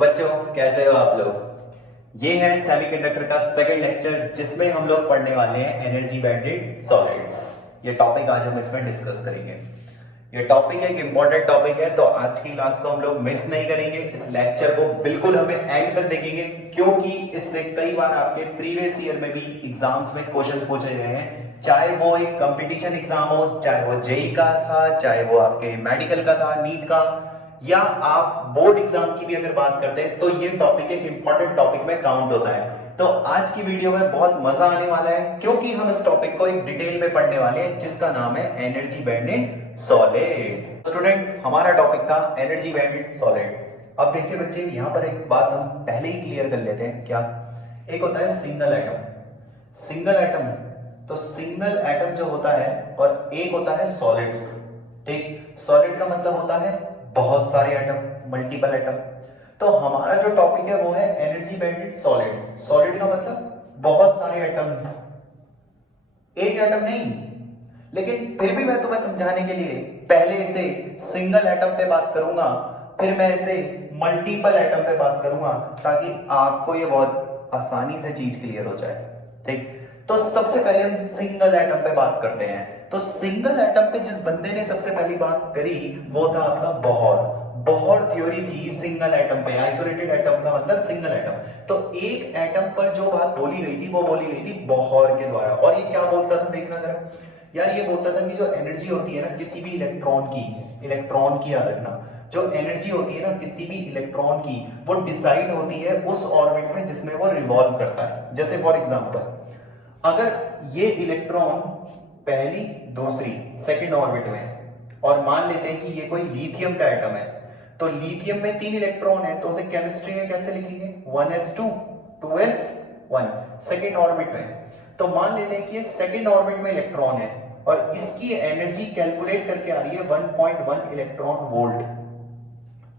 बच्चों कैसे हो आप लोग। ये है सेमीकंडक्टर का सेकंड लेक्चर जिसमें हम लोग पढ़ने वाले हैं एनर्जी बैंडेड सॉलिड्स। ये टॉपिक आज हम इसमें डिस्कस करेंगे। ये टॉपिक एक इंपॉर्टेंट टॉपिक है, तो आज की क्लास को हम लोग मिस नहीं करेंगे। इस लेक्चर को बिल्कुल हमें एंड तक देखेंगे, क्योंकि इससे कई बार आपके प्रीवियस ईयर में भी एग्जाम्स में क्वेश्चंस पूछे गए हैं, चाहे वो एक कंपटीशन एग्जाम हो, चाहे वो जेई का था, चाहे वो आपके मेडिकल का था, नीट का, या आप बोर्ड एग्जाम की भी अगर बात करते हैं, तो ये टॉपिक एक इंपॉर्टेंट टॉपिक में काउंट होता है। तो आज की वीडियो में बहुत मजा आने वाला है, क्योंकि हम इस टॉपिक को एक डिटेल में पढ़ने वाले हैं जिसका नाम है एनर्जी बैंडेड सॉलिड। स्टूडेंट, हमारा टॉपिक था एनर्जी बैंडेड सॉलिड। अब देखिए बच्चे, यहाँ पर एक बात हम पहले ही क्लियर कर लेते हैं। क्या? एक होता है सिंगल एटम। सिंगल एटम, तो सिंगल एटम जो होता है, और एक होता है सॉलिड। ठीक, सॉलिड का मतलब होता है बहुत सारे एटम, मल्टीपल एटम। तो हमारा जो टॉपिक है वो है एनर्जी बैंडेड सॉलिड। सॉलिड का मतलब बहुत सारे एटम, एक एटम नहीं। लेकिन फिर भी मैं तुम्हें समझाने के लिए पहले इसे सिंगल एटम पे बात करूंगा, फिर मैं इसे मल्टीपल एटम पे बात करूंगा, ताकि आपको ये बहुत आसानी से चीज क्लियर हो जाए। ठीक, तो सबसे पहले हम सिंगल एटम पे बात करते हैं। तो सिंगल एटम पे जिस बंदे ने सबसे पहली बात करी वो था आपका बोहर। बोहर थ्योरी थी सिंगल एटम पे। आइसोलेटेड एटम का मतलब सिंगल एटम। तो एक एटम पर जो बात बोली गई थी वो बोली गई थी बोहर के द्वारा। और ये क्या बोलता था, देखना जरा यार, ये बोलता था कि जो एनर्जी होती है ना किसी भी इलेक्ट्रॉन की याद रखना, जो एनर्जी होती है ना किसी भी इलेक्ट्रॉन की, वो डिसाइड होती है उस ऑर्बिट में जिसमें वो रिवॉल्व करता है। जैसे फॉर एग्जांपल, अगर ये इलेक्ट्रॉन पहली, दूसरी, सेकंड ऑर्बिट में है, और मान लेते हैं कि ये कोई लिथियम का एटम है, तो लिथियम में 3 इलेक्ट्रॉन है, तो उसे केमिस्ट्री में कैसे लिखेंगे? 1s2 2s1 सेकंड ऑर्बिट में। तो मान लेते हैं कि ये सेकंड ऑर्बिट में इलेक्ट्रॉन है और इसकी एनर्जी कैलकुलेट करके आ रही है 1.1 इलेक्ट्रॉन वोल्ट।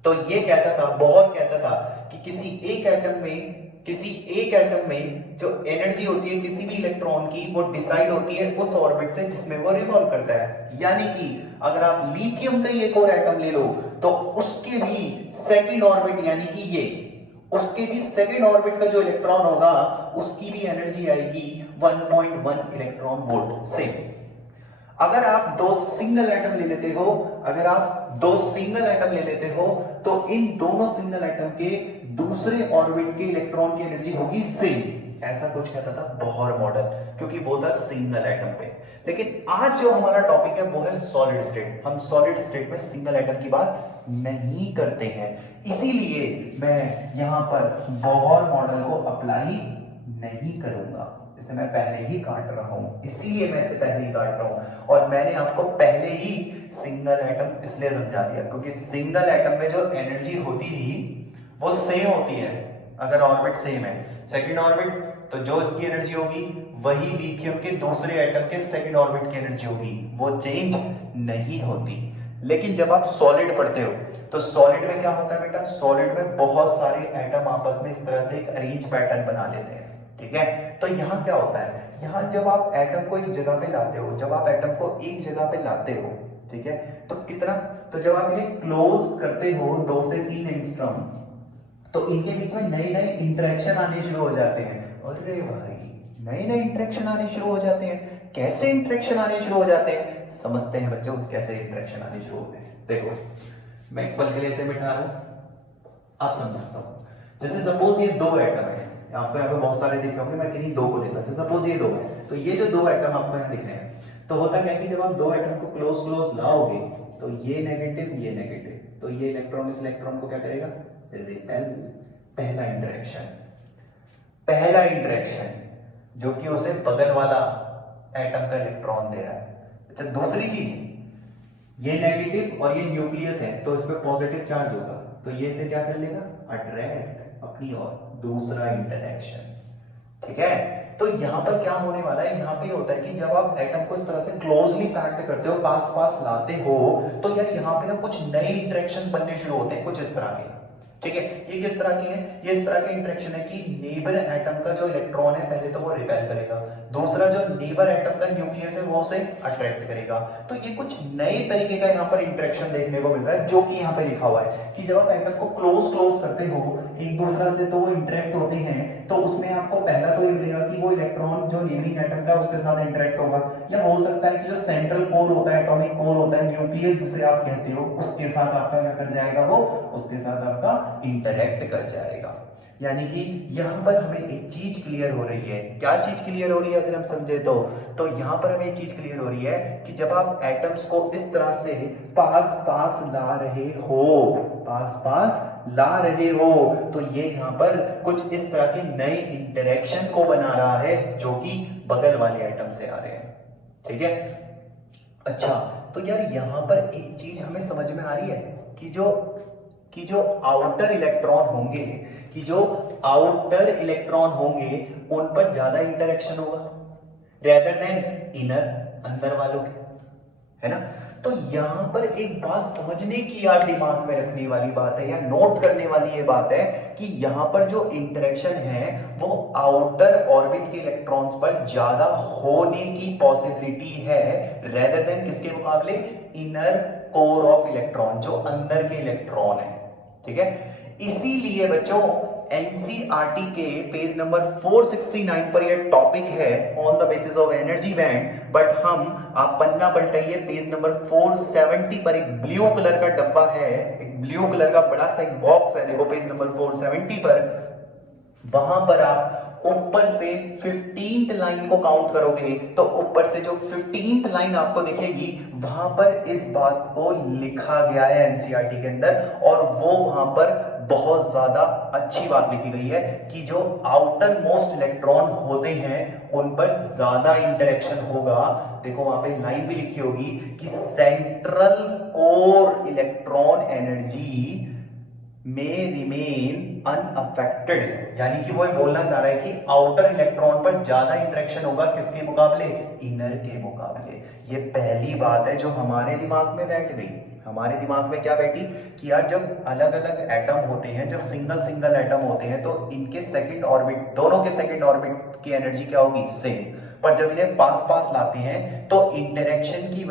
तो ये कहता था, बहुत कहता था कि किसी एक एटम में जो एनर्जी होती है किसी भी इलेक्ट्रॉन की, वो डिसाइड होती है उस ऑर्बिट से जिसमें वो रिवॉल्व करता है। यानी कि अगर आप लिथियम का एक और एटम ले लो, तो उसके भी सेकंड ऑर्बिट, यानी कि ये उसके भी सेकंड ऑर्बिट का जो इलेक्ट्रॉन होगा उसकी भी एनर्जी आएगी 1.1 इलेक्ट्रॉन वोल्ट से। अगर आप दो सिंगल एटम ले लेते हो, तो इन दोनों सिंगल एटम के दूसरे ऑर्बिट के इलेक्ट्रॉन की एनर्जी होगी सेम। ऐसा कुछ कहता था बोहर मॉडल, क्योंकि वो था सिंगल एटम पे। लेकिन आज जो हमारा टॉपिक है वो है सॉलिड स्टेट। हम सॉलिड स्टेट में सिंगल एटम की बात नहीं करते हैं, इसीलिए मैं यहां पर बोहर मॉडल को अप्लाई नहीं करूंगा। इसे मैं पहले ही काट रहा हूं, इसीलिए मैं इसे पहले ही काट रहा हूं। और मैंने आपको पहले ही सिंगल एटम इसलिए समझा दिया क्योंकि सिंगल एटम में जो एनर्जी होती थी वो सेम होती है। अगर ऑर्बिट सेम है, सेकंड ऑर्बिट, तो जो इसकी एनर्जी होगी वही लिथियम के दूसरे एटम के सेकंड ऑर्बिट की एनर्जी होगी, वो चेंज नहीं होती। लेकिन जब आप सॉलिड पढ़ते हो, तो सॉलिड में क्या होता है बेटा? सॉलिड में बहुत सारे एटम आपस में इस तरह से एक अरेंज पैटर्न बना लेते हैं। ठीक है, तो यहाँ क्या होता है, यहाँ जब आप एटम को एक जगह पे लाते हो, ठीक है, तो कितना, तो जब आप इन्हें क्लोज करते हो 2 से 3 एंगस्ट्रॉम, तो इनके बीच में नए नए इंटरेक्शन आने शुरू हो जाते हैं। अरे भाई, नए नए इंटरेक्शन आने शुरू हो जाते हैं। कैसे इंटरेक्शन आने शुरू हो जाते हैं, समझते हैं बच्चों, कैसे इंटरेक्शन आने शुरू होते हैं। देखो, मैं एक पल के लिए इसे मिटा रहा हूं, आप समझाता हूं। जैसे सपोज ये 2 एटम है, आपको यहाँ पे बहुत सारे दिख रहे होंगे, मैं किन्हीं 2 को लेता हूं। सपोज ये 2 है, तो ये जो 2 एटम आपको यहाँ दिख रहे हैं, तो होता क्या है कि जब आप 2 एटम को क्लोज लाओगे, तो ये नेगेटिव, तो ये इलेक्ट्रॉन इस इलेक्ट्रॉन को क्या करेगा? रिपेल। पहला इंटरेक्शन जो कि उसे बगल वाला एटम का इलेक्ट्रॉन दे रहा है। अच्छा, दूसरी चीज, ये नेगेटिव और ये न्यूक्लियस है, तो इस पे पॉजिटिव चार्ज होगा, तो ये से क्या कर लेगा? अट्रैक्ट अपनी ओर, दूसरा इंटरेक्शन। ठीक है, तो यहां पर क्या होने वाला है, यहां पे होता है कि जब आप एटम को इस तरह से क्लोजली पैक्ड करते हो, पास लाते हो, तो यार यहां पे ना कुछ नए इंटरेक्शंस बनने शुरू होते हैं, कुछ इस तरह के। ठीक है। ये किस तरह की है, ये इस तरह की इंटरेक्शन है कि नेबर एटम का जो इलेक्ट्रॉन है पहले तो वो रिपेल करेगा, दूसरा जो नेबर एटम का न्यूक्लियस है वो उसे अट्रैक्ट करेगा। तो ये कुछ नए तरीके का यहाँ पर इंटरेक्शन देखने को मिल रहा है, जो कि यहाँ पे लिखा हुआ है कि जब आप एटम को क्लोज करते हो एक दूसरा से तो वो इंटरेक्ट होते हैं, तो उसमें आपको पहला तो ये मिलेगा कि वो इलेक्ट्रॉन जो नेबरिंग एटम का उसके साथ इंटरेक्ट होगा, या हो सकता है कि जो सेंट्रल कोर होता है, एटॉमिक कोर होता है, न्यूक्लियस जिसे आप कहते हो, उसके साथ आपका क्या कर जाएगा, वो उसके साथ आपका इंटरेक्ट कर जाएगा। यानी कि यहां पर हमें एक चीज क्लियर हो रही है। क्या चीज क्लियर हो रही है अगर हम समझे तो यहां पर हमें एक चीज क्लियर हो रही है कि जब आप एटम्स को इस तरह से पास पास ला रहे हो तो ये यहां पर कुछ इस तरह के नए इंटरेक्शन को बना रहा है जो कि बगल वाले एटम से आ रहे हैं। ठीक है। अच्छा, तो यार यहां पर एक चीज हमें समझ में आ रही है कि जो आउटर इलेक्ट्रॉन होंगे उन पर ज्यादा इंटरेक्शन होगा रेदर देन इनर, अंदर वालों के, है ना। तो यहां पर एक बात समझने की यार दिमाग में रखने वाली बात है या नोट करने वाली ये बात है कि यहां पर जो इंटरेक्शन है वो आउटर ऑर्बिट के इलेक्ट्रॉन्स पर ज्यादा होने की पॉसिबिलिटी है रेदर देन किसके मुकाबले, इनर कोर ऑफ इलेक्ट्रॉन, जो अंदर के इलेक्ट्रॉन है। ठीक है। इसीलिए बच्चों एनसीईआरटी के पेज नंबर 469 पर यह टॉपिक है on the basis of energy band, but आप पन्ना पलटाइए पेज नंबर 470 पर एक ब्लू कलर का डब्बा है, एक ब्लू कलर का बड़ा सा एक बॉक्स है, देखो पेज नंबर 470 पर, वहां पर आप ऊपर से 15th लाइन को काउंट करोगे तो ऊपर से जो 15th लाइन आपको दिखेगी वहां पर इस बात को लिखा गया है एनसीईआरटी के अंदर, और वो वहां पर बहुत ज्यादा अच्छी बात लिखी गई है कि जो आउटर मोस्ट इलेक्ट्रॉन होते हैं उन पर ज्यादा इंटरेक्शन होगा। देखो वहां पे लाइन भी लिखी होगी कि सेंट्रल कोर इलेक्ट्रॉन एनर्जी में रिमेन अनअफेक्टेड, यानी कि वो बोलना चाह रहा है कि आउटर इलेक्ट्रॉन पर ज्यादा इंटरेक्शन होगा किसके मुकाबले, इनर के मुकाबले। ये पहली बात है जो हमारे दिमाग में बैठ गई। हमारे दिमाग में क्या बैठी कि यार जब अलग अलग एटम होते हैं, जब सिंगल एटम होते हैं तो इनके सेकंड ऑर्बिट, दोनों के सेकंड ऑर्बिट की एनर्जी क्या होगी, सेम, पर जब इन्हें पास पास लाते हैं तो इंटरेक्शन की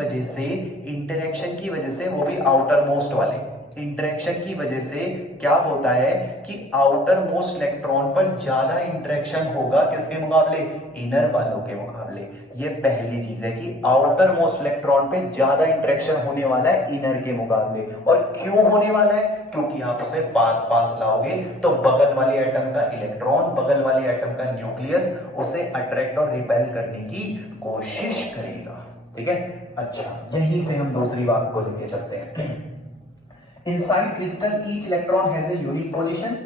वजह से वो भी आउटर मोस्ट वाले इंटरेक्शन की वजह से क्या होता है कि आउटर मोस्ट इलेक्ट्रॉन पर ज्यादा इंटरेक्शन होगा किसके मुकाबले, इनर वालों के मुकाबले। ये पहली चीज है कि आउटर मोस्ट इलेक्ट्रॉन पे ज्यादा इंटरेक्शन होने वाला है इनर के मुकाबले। और क्यों होने वाला है, क्योंकि आप उसे पास पास लाओगे तो बगल वाले एटम का इलेक्ट्रॉन, बगल वाले एटम का न्यूक्लियस उसे अट्रैक्ट और रिपेल करने की कोशिश करेगा। ठीक है। अच्छा, यहीं से हम दूसरी बात को लेके चलते हैं। Inside crystal, each electron has a unique position.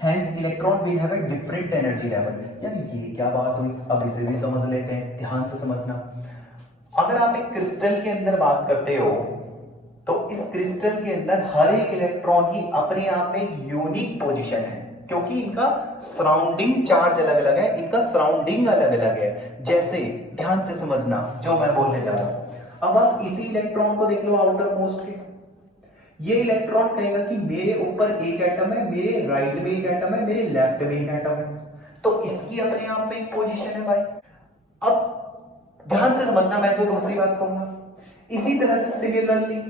Hence, electron will have a different energy level. यार ये क्या बात हुई, अब इसे भी समझ लेते हैं, ध्यान से समझना। अगर आप एक क्रिस्टल के अंदर बात करते हो तो इस क्रिस्टल के अंदर हर एक इलेक्ट्रॉन की अपने आप में यूनिक पोजीशन है, क्योंकि इनका सराउंडिंग चार्ज अलग अलग है, इनका सराउंडिंग अलग अलग है। जैसे ध्यान से समझना जो मैं बोलने जा रहा हूं। अब आप इसी इलेक्ट्रॉन को देख लो आउटर मोस्ट के, ये इलेक्ट्रॉन कहेगा कि मेरे ऊपर एक एटम है, मेरे राइट में एक एटम है, मेरे लेफ्ट में एक एटम है, तो इसकी अपने आप में एक पोजीशन है भाई। अब ध्यान से समझना मैं जो दूसरी बात कहूंगा, इसी तरह से सिमिलरली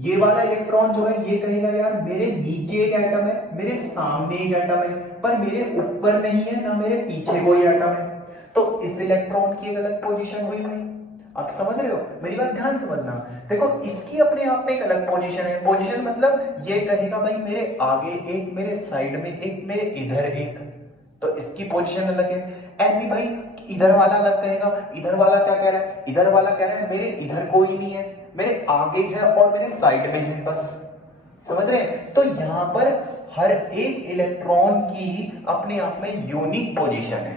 ये वाला इलेक्ट्रॉन जो है ये कहेगा यार मेरे नीचे एक एटम है, मेरे सामने एक एटम है, पर मेरे ऊपर नहीं है ना मेरे पीछे कोई एटम है, तो इस इलेक्ट्रॉन की एक अलग पोजीशन हुई भाई। आप समझ रहे हो, मेरी बात ध्यान समझना। देखो इसकी अपने आप में एक अलग पोजीशन है, पोजीशन मतलब ये कहेगा भाई मेरे आगे एक, मेरे साइड में एक, मेरे इधर एक, तो इसकी पोजीशन अलग है। ऐसी भाई इधर वाला अलग कहेगा, इधर वाला क्या कह रहा है, इधर वाला कह रहा है मेरे इधर कोई नहीं है, मेरे आगे है और मेरे साइड में है, बस समझ रहे हैं। तो यहां पर हर एक इलेक्ट्रॉन की अपने आप में यूनिक पोजीशन है।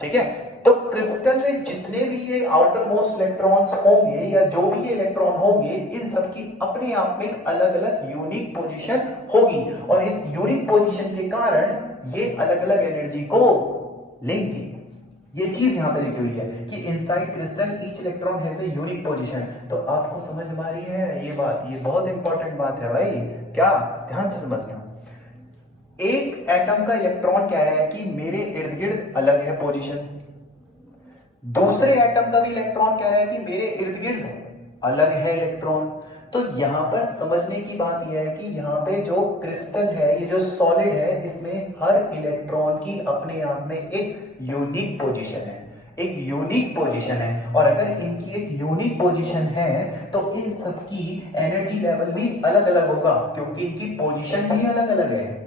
ठीक है। तो क्रिस्टल में जितने भी ये आउटर मोस्ट इलेक्ट्रॉन्स होंगे या जो भी ये इलेक्ट्रॉन होंगे, इन सब की अपने आप में एक अलग अलग यूनिक पोजीशन होगी, और इस यूनिक पोजीशन के कारण ये अलग अलग एनर्जी को लेंगे। ये चीज यहां पे लिखी हुई है कि inside crystal each electron has a unique position. तो आपको समझ में आ रही है ये बात, ये बहुत इंपॉर्टेंट बात है भाई, क्या ध्यान से समझना। एक एटम का इलेक्ट्रॉन कह रहा है कि मेरे इर्द गिर्द अलग है पोजीशन, दूसरे एटम का भी इलेक्ट्रॉन कह रहा है कि मेरे इर्द गिर्द अलग है इलेक्ट्रॉन। तो यहां पर समझने की बात यह है कि यहाँ पे जो क्रिस्टल है, ये जो सॉलिड है, इसमें हर इलेक्ट्रॉन की अपने आप में एक यूनिक पोजीशन है, एक यूनिक पोजीशन है। और अगर इनकी एक यूनिक पोजीशन है तो इन सबकी एनर्जी लेवल भी अलग अलग होगा, क्योंकि इनकी पोजीशन भी अलग अलग है।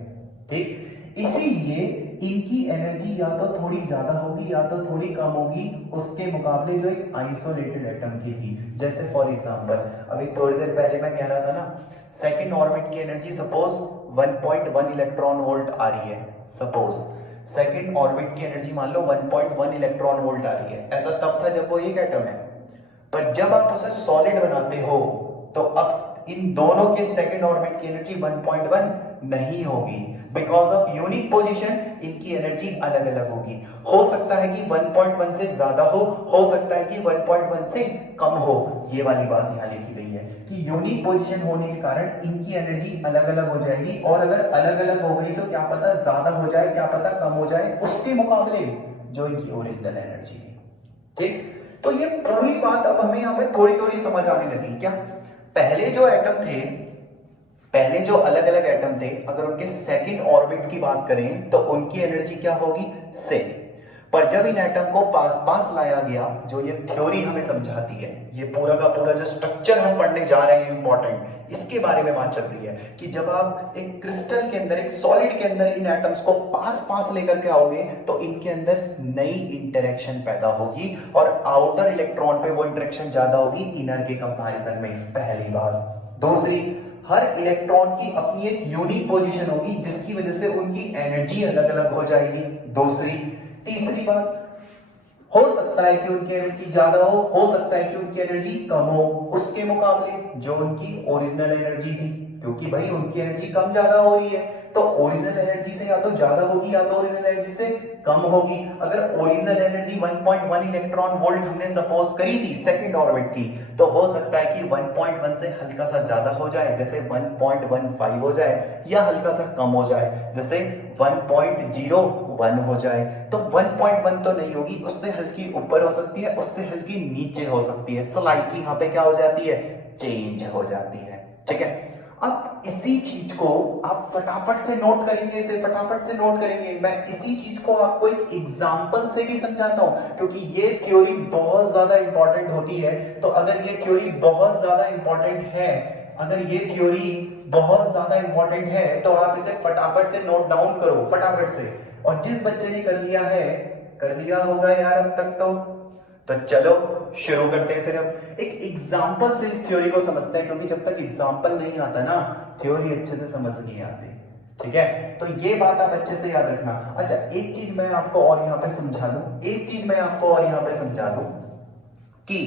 ठीक, इसीलिए इनकी एनर्जी या तो थोड़ी ज्यादा होगी या तो थोड़ी कम होगी उसके मुकाबले जो एक आइसोलेटेड एटम की थी। जैसे फॉर एग्जांपल अभी थोड़ी देर पहले मैं कह रहा था ना, सेकंड ऑर्बिट की एनर्जी सपोज 1.1 इलेक्ट्रॉन वोल्ट आ रही है, सपोज सेकंड ऑर्बिट की एनर्जी मान लो 1.1 इलेक्ट्रॉन वोल्ट आ रही है। ऐसा तब था जब वो एक एटम है, पर जब आप उसे सॉलिड बनाते हो तो अब इन दोनों के सेकंड ऑर्बिट की एनर्जी 1.1 नहीं होगी, बिकॉज ऑफ यूनिक पोजीशन इनकी एनर्जी अलग अलग होगी। हो सकता है कि 1.1 से ज्यादा हो सकता है कि 1.1 से कम हो। ये वाली बात यहां लिखी गई है कि यूनिक पोजीशन होने के कारण इनकी एनर्जी अलग अलग हो जाएगी, और अगर अलग अलग हो गई तो क्या पता ज्यादा हो जाए, क्या पता कम हो जाए उसके मुकाबले जो इनकी ओरिजिनल एनर्जी है। ठीक, तो ये पूरी बात अब हमें यहाँ पे थोड़ी थोड़ी समझ आने लगी। क्या पहले जो एटम थे, पहले जो अलग अलग एटम थे, अगर उनके सेकंड ऑर्बिट की बात करें तो उनकी एनर्जी क्या होगी, सेम। पर जब इन एटम को पास पास लाया गया, जो ये थ्योरी हमें समझाती है, ये पूरा का पूरा जो स्ट्रक्चर हम पढ़ने जा रहे हैं इंपॉर्टेंट, इसके बारे में बात चल रही है कि जब आप एक क्रिस्टल के अंदर, एक सॉलिड के अंदर इन एटम्स को पास पास लेकर के आओगे तो इनके अंदर नई इंटरेक्शन पैदा होगी, और आउटर इलेक्ट्रॉन पे वो इंटरेक्शन ज्यादा होगी इनर के कंपैरिजन में, पहली बात। दूसरी, हर इलेक्ट्रॉन की अपनी एक यूनिक पोजीशन होगी जिसकी वजह से उनकी एनर्जी अलग अलग हो जाएगी, दूसरी। तीसरी बात, हो सकता है कि उनकी एनर्जी ज्यादा हो सकता है कि उनकी एनर्जी कम हो उसके मुकाबले जो उनकी ओरिजिनल एनर्जी थी, क्योंकि भाई उनकी एनर्जी कम ज्यादा हो रही है तो ओरिजिनल एनर्जी से या तो ज्यादा होगी या तो ओरिजिनल एनर्जी से कम होगी। अगर ओरिजिनल एनर्जी 1.1 इलेक्ट्रॉन वोल्ट हमने सपोज करी थी सेकंड ऑर्बिट की, तो हो सकता है कि 1.1 से हल्का सा ज्यादा हो जाए, जैसे 1.15 हो जाए, या हल्का सा कम हो जाए, जैसे 1.01 हो जाए। तो 1.1 तो नहीं होगी, उससे हल्की ऊपर हो सकती है, उससे हल्की नीचे हो सकती है, स्लाइटली यहाँ पे क्या हो जाती है, चेंज हो जाती है। ठीक है, अब इसी चीज को आप फटाफट से नोट करेंगे, इसे फटाफट से नोट करेंगे। मैं इसी चीज को आपको एक एग्जांपल से भी समझाता हूं, क्योंकि ये थ्योरी बहुत ज्यादा इंपॉर्टेंट होती है। तो अगर ये थ्योरी बहुत ज्यादा इंपॉर्टेंट है, अगर ये थ्योरी बहुत ज्यादा इंपॉर्टेंट है तो आप इसे फटाफट से नोट डाउन करो, फटाफट से। और जिस बच्चे ने कर लिया है, कर लिया होगा यार अब तक तो चलो शुरू करते हैं। फिर अब एक एग्जांपल से इस थ्योरी को समझते हैं, क्योंकि जब तक एग्जांपल नहीं आता ना थ्योरी अच्छे से समझ नहीं आती। ठीक है, तो ये बात आप अच्छे से याद रखना। अच्छा, एक चीज मैं आपको और यहाँ पे समझा दूं, एक चीज मैं आपको और यहाँ पे समझा दूं कि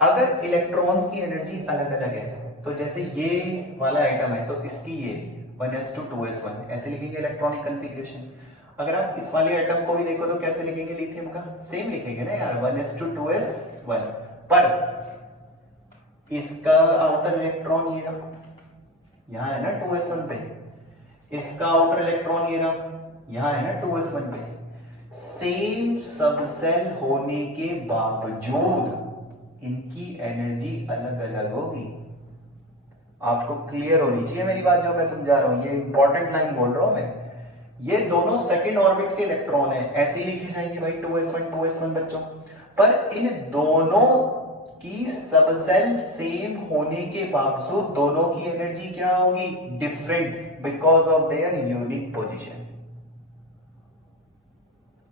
अगर इलेक्ट्रॉन्स की एनर्जी अलग अलग है, तो जैसे ये वाला आइटम है तो इसकी ये 1s2 2s1 ऐसे लिखेंगे इलेक्ट्रॉनिक कॉन्फ़िगरेशन। अगर आप इस वाले एटम को भी देखो तो कैसे लिखेंगे लिथियम का, सेम लिखेंगे ना यार, 1s2 2s1। पर इसका आउटर इलेक्ट्रॉन ये रहा, यहां है ना 2s1 पे, इसका आउटर इलेक्ट्रॉन ये रहा, यहां है ना 2s1 पे। सेम सबसेल होने के बावजूद इनकी एनर्जी अलग अलग होगी। आपको क्लियर होनी चाहिए मेरी बात जो मैं समझा रहा हूं, ये इंपॉर्टेंट लाइन बोल रहा हूं मैं। ये दोनों सेकंड ऑर्बिट के इलेक्ट्रॉन हैं, ऐसे ही लिखे जाएंगे भाई 2s1 बच्चों। पर इन दोनों की सबसेल सेम होने के बावजूद दोनों की एनर्जी क्या होगी, different, because of their unique position.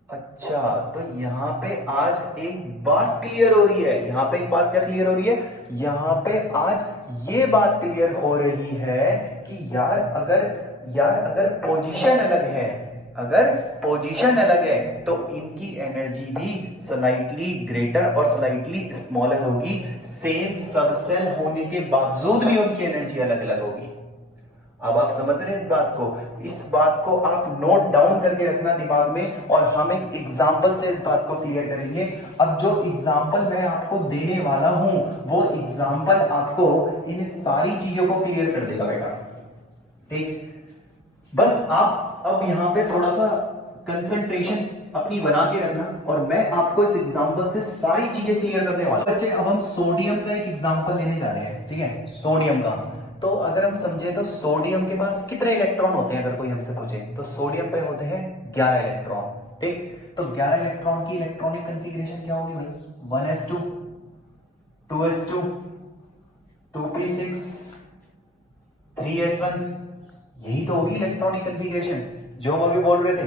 अच्छा, तो यहां पे आज एक बात क्लियर हो रही है, यहां पे एक बात क्या क्लियर हो रही है, यहां पे आज ये बात क्लियर हो रही है कि यार अगर पोजीशन अलग है, अगर पोजीशन अलग है तो इनकी एनर्जी भी स्लाइटली ग्रेटर और स्लाइटली स्मॉलर होगी। सेम सबसेल होने के बावजूद भी उनकी एनर्जी अलग अलग होगी। अब आप समझ रहे हैं इस बात को आप नोट डाउन करके रखना दिमाग में, और हम एक एग्जांपल से इस बात को क्लियर करेंगे। अब जो एग्जांपल मैं आपको देने वाला हूं वो एग्जांपल आपको इन सारी चीजों को क्लियर कर देगा बेटा। ठीक, बस आप अब यहां पे थोड़ा सा कंसंट्रेशन अपनी बना के रखना, और मैं आपको इस एग्जांपल से सारी चीजें क्लियर करने वाला हूं। बच्चे, अब हम सोडियम का एक एग्जांपल लेने जा रहे हैं, ठीक है, सोडियम का। तो अगर हम समझे तो सोडियम के पास कितने इलेक्ट्रॉन होते हैं, अगर कोई हमसे पूछे तो सोडियम पे होते हैं 11 इलेक्ट्रॉन, ठीक। तो 11 इलेक्ट्रॉन की इलेक्ट्रॉनिक कॉन्फ़िगरेशन क्या होगी भाई? 1s2, 2s2, 2p6, 3s1, यही तो होगी इलेक्ट्रॉनिक कॉन्फ़िगरेशन जो हम अभी बोल रहे थे,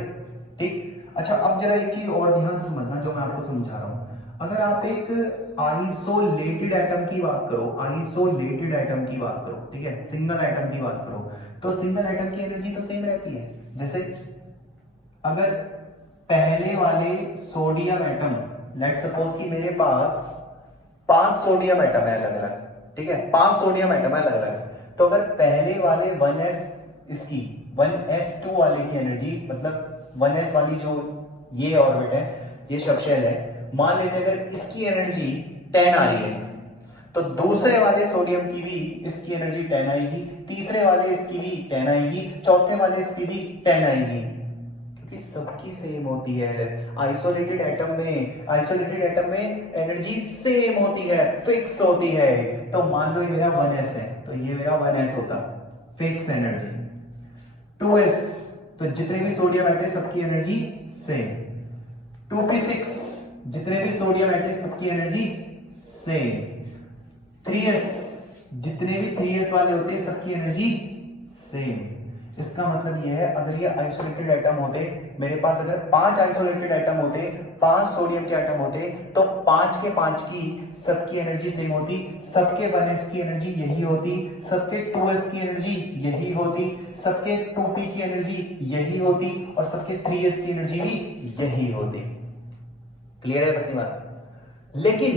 ठीक। अच्छा, अब जरा एक चीज और ध्यान से समझना जो मैं आपको समझा रहा हूं। अगर आप एक आइसोलेटेड एटम की बात करो, आइसोलेटेड एटम की बात करो, ठीक है, सिंगल एटम की बात करो, तो सिंगल एटम की एनर्जी तो सेम रहती है। जैसे अगर पहले वाले सोडियम एटम, लेट सपोज कि मेरे पास 5 सोडियम एटम है अलग अलग, ठीक है, 5 सोडियम एटम है अलग अलग, तो अगर पहले वाले 1s इसकी 1s2 वाले की एनर्जी, मतलब 1s वाली जो ये ऑर्बिट है, ये सबशेल है, मान लेते हैं अगर इसकी एनर्जी 10 आ रही है, तो दूसरे वाले सोडियम की भी इसकी एनर्जी 10 आएगी, तीसरे वाले इसकी भी 10 आएगी, चौथे वाले इसकी भी 10 आएगी, क्योंकि सबकी सेम होती है। आइसोलेटेड एटम में एनर्जी सेम होती है, फिक्स होती है। तो मान लो ये मेरा 1s है, तो ये मेरा 1s होता, फिक्स एनर्जी। 2s, तो जितने भी सोडियम एटम सबकी एनर्जी सेम। 2p6, जितने भी सोडियम एटम सबकी एनर्जी सेम। 3s, जितने भी 3s वाले होते हैं सबकी एनर्जी सेम। इसका मतलब यह है, अगर ये आइसोलेटेड एटम होते, मेरे पास अगर 5 आइसोलेटेड एटम होते, 5 सोडियम के एटम होते, तो 5 के 5 की सबकी एनर्जी सेम होती, सबके 1s की एनर्जी यही होती, सबके 2s की एनर्जी यही होती, सबके 2p की एनर्जी यही होती, और सबके 3s की एनर्जी भी यही होती। क्लियर है पतली बात? लेकिन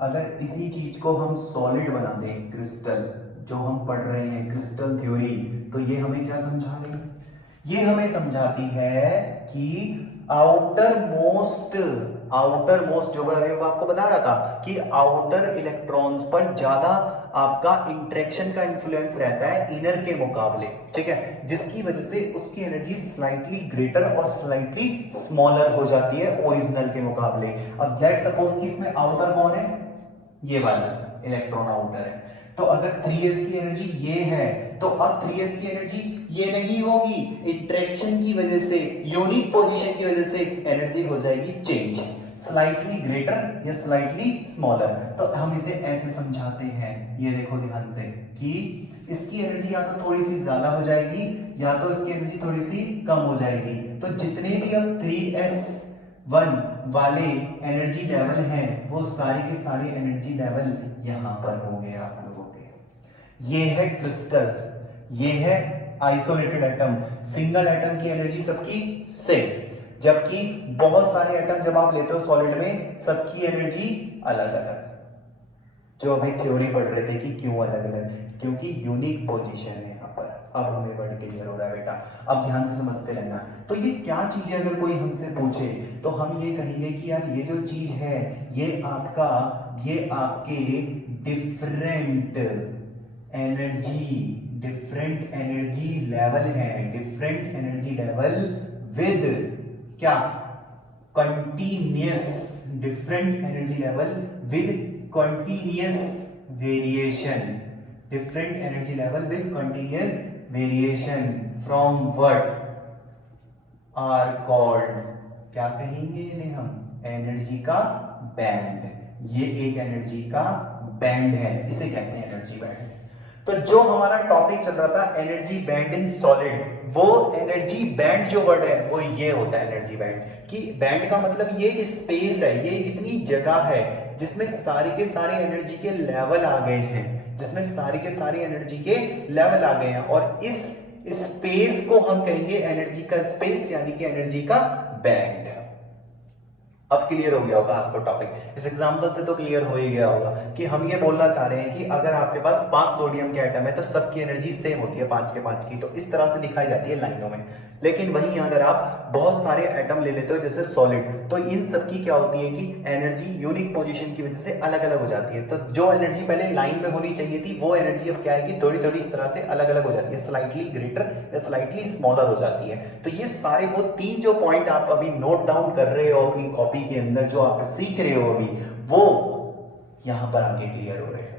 अगर इसी चीज को हम सॉलिड बना दें, क्रिस्टल, जो हम पढ़ रहे हैं क्रिस्टल थ्योरी, तो ये हमें क्या समझा रही? ये हमें समझाती है कि आउटर मोस्ट जो मैं आपको बता रहा था कि आउटर इलेक्ट्रॉन्स पर ज्यादा आपका इंटरेक्शन का इन्फ्लुएंस रहता है इनर के मुकाबले, ठीक है, जिसकी वजह से उसकी एनर्जी स्लाइटली ग्रेटर और स्लाइटली स्मॉलर हो जाती है ओरिजिनल के मुकाबले। अब लेट सपोज कि इसमें आउटर कौन है? ये वाला इलेक्ट्रॉन आउटर है। तो अगर 3s की एनर्जी ये है, तो अब 3s की एनर्जी ये नहीं होगी, इंटरेक्शन की वजह से, यूनिक पोजीशन की वजह से एनर्जी हो जाएगी चेंज, स्लाइटली ग्रेटर या स्लाइटली स्मॉलर। तो हम इसे ऐसे समझाते हैं, ये देखो ध्यान से, कि इसकी एनर्जी या तो थोड़ी सी ज्यादा हो जाएगी या तो इसकी एनर्जी थोड़ी सी कम हो जाएगी। तो जितने भी अब 3s1 वाले एनर्जी लेवल हैं, वो सारे के सारे एनर्जी लेवल यहां पर हो गए आप लोगों के। ये है क्रिस्टल, ये है आइसोलेटेड एटम, सिंगल एटम की एनर्जी सबकी सेम, जबकि बहुत सारे एटम जब आप लेते हो सॉलिड में, सबकी एनर्जी अलग अलग। जो अभी थ्योरी पढ़ रहे थे कि क्यों अलग अलग, क्योंकि यूनिक पोजीशन है यहाँ पर। अब हमें वर्ड क्लियर हो रहा है बेटा, अब ध्यान से समझते रहना। तो ये क्या चीज है, अगर कोई हमसे पूछे तो हम ये कहेंगे कि यार ये जो चीज है, ये आपके डिफरेंट एनर्जी लेवल है, डिफरेंट एनर्जी लेवल विद क्या? Continuous, different energy level with continuous variation, different energy level with continuous variation from what are called, क्या कहेंगे इन्हें हम? एनर्जी का बैंड। ये एक एनर्जी का बैंड है, इसे कहते हैं एनर्जी बैंड। तो जो हमारा टॉपिक चल रहा था एनर्जी बैंड इन सॉलिड, वो एनर्जी बैंड जो वर्ड है वो ये होता है एनर्जी बैंड। कि बैंड का मतलब ये कि स्पेस है, ये इतनी जगह है जिसमें सारे के सारे एनर्जी के लेवल आ गए हैं, जिसमें सारे के सारे एनर्जी के लेवल आ गए हैं, और इस स्पेस को हम कहेंगे एनर्जी का स्पेस, यानी कि एनर्जी का बैंड। अब क्लियर हो गया होगा आपको टॉपिक, इस एग्जांपल से तो क्लियर हो ही गया होगा कि हम ये बोलना चाह रहे हैं कि अगर आपके पास 5 सोडियम के एटम है तो सबकी एनर्जी सेम होती है 5 के 5 की, तो इस तरह से दिखाई जाती है लाइनों में। लेकिन वहीं अगर आप बहुत सारे एटम ले लेते हो जैसे सॉलिड, तो इन सब की क्या होती है कि एनर्जी यूनिक पोजीशन की वजह से अलग अलग हो जाती है। तो जो एनर्जी पहले लाइन में होनी चाहिए थी वो एनर्जी अब क्या है कि थोड़ी थोड़ी इस तरह से अलग अलग हो जाती है, स्लाइटली ग्रेटर या स्लाइटली स्मॉलर हो जाती है। तो ये सारे वो 3 जो पॉइंट आप अभी नोट डाउन कर रहे हो अपनी कॉपी के अंदर, जो आप सीख रहे हो अभी, वो यहां पर आके क्लियर हो रहे हैं।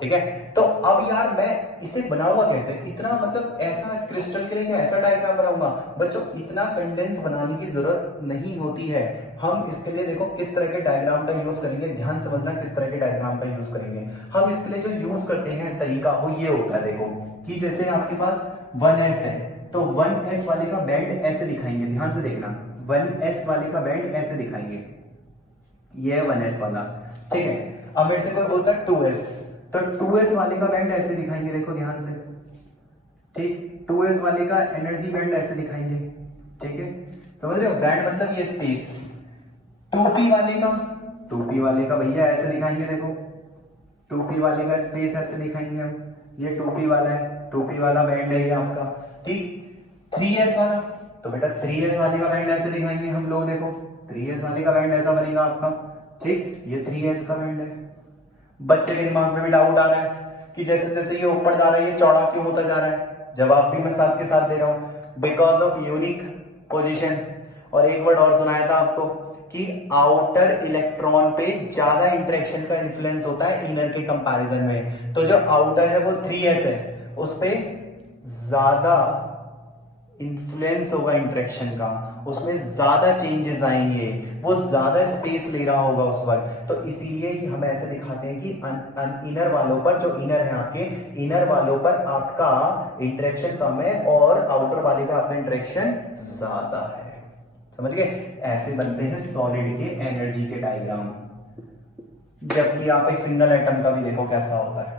ठीक है, तो अब यार मैं इसे बनाऊंगा कैसे, इतना मतलब ऐसा क्रिस्टल के लिए ऐसा डायग्राम बनाऊंगा। बच्चों इतना कंडेंस बनाने की जरूरत नहीं होती है। हम इसके लिए देखो किस तरह के डायग्राम का यूज करेंगे, ध्यान समझना किस तरह के डायग्राम का यूज करेंगे। हम इसके लिए जो यूज करते हैं तरीका वो ये होता है, देखो कि जैसे आपके पास 1s है तो 1s वाले का बैंड ऐसे दिखाएंगे, ध्यान से देखना, 1s वाले का बैंड ऐसे दिखाएंगे, ये है 1s वाला। ठीक है, अब मेरे से कोई बोलता है 2s, तो 2s वाले का बैंड ऐसे दिखाएंगे, देखो ध्यान से। ठीक, 2s वाले का एनर्जी बैंड ऐसे दिखाएंगे। ठीक है, समझ रहे हो, बैंड मतलब ये स्पेस। 2p वाले का भैया ऐसे दिखाएंगे, देखो 2p वाले का स्पेस ऐसे दिखाएंगे हम, ये 2p वाला है, 2p वाला बैंड है ये आपका। ठीक, 3s वाला, तो बेटा 3s वाले का बैंड ऐसे दिखाएंगे हम लोग, देखो 3s वाले का बैंड ऐसा बनेगा आपका। ठीक, ये 3s का बैंड है। बच्चे के दिमाग में भी डाउट आ रहा है कि जैसे जैसे ये ऊपर जा रहा है ये चौड़ा क्यों होता जा रहा है, जवाब भी मैं साथ के साथ दे रहा हूं, बिकॉज ऑफ यूनिक पोजीशन। और एक वर्ड और सुनाया था आपको कि आउटर इलेक्ट्रॉन पे ज्यादा इंटरेक्शन का इन्फ्लुएंस होता है इनर के कंपैरिजन में। तो जो आउटर है वो 3s है, उस पे ज्यादा इन्फ्लुएंस होगा इंटरेक्शन का, उसमें ज्यादा चेंजेस आएंगे, वो ज्यादा स्पेस ले रहा होगा उस वक्त। तो इसीलिए हम ऐसे दिखाते हैं कि इनर वालों पर, जो इनर है आपके, इनर वालों पर आपका इंटरेक्शन कम है और आउटर वाले का आपका इंटरेक्शन ज्यादा है। समझ गए, ऐसे बनते हैं सॉलिड के एनर्जी के डायग्राम। जबकि आप एक सिंगल एटम का भी देखो कैसा होता है,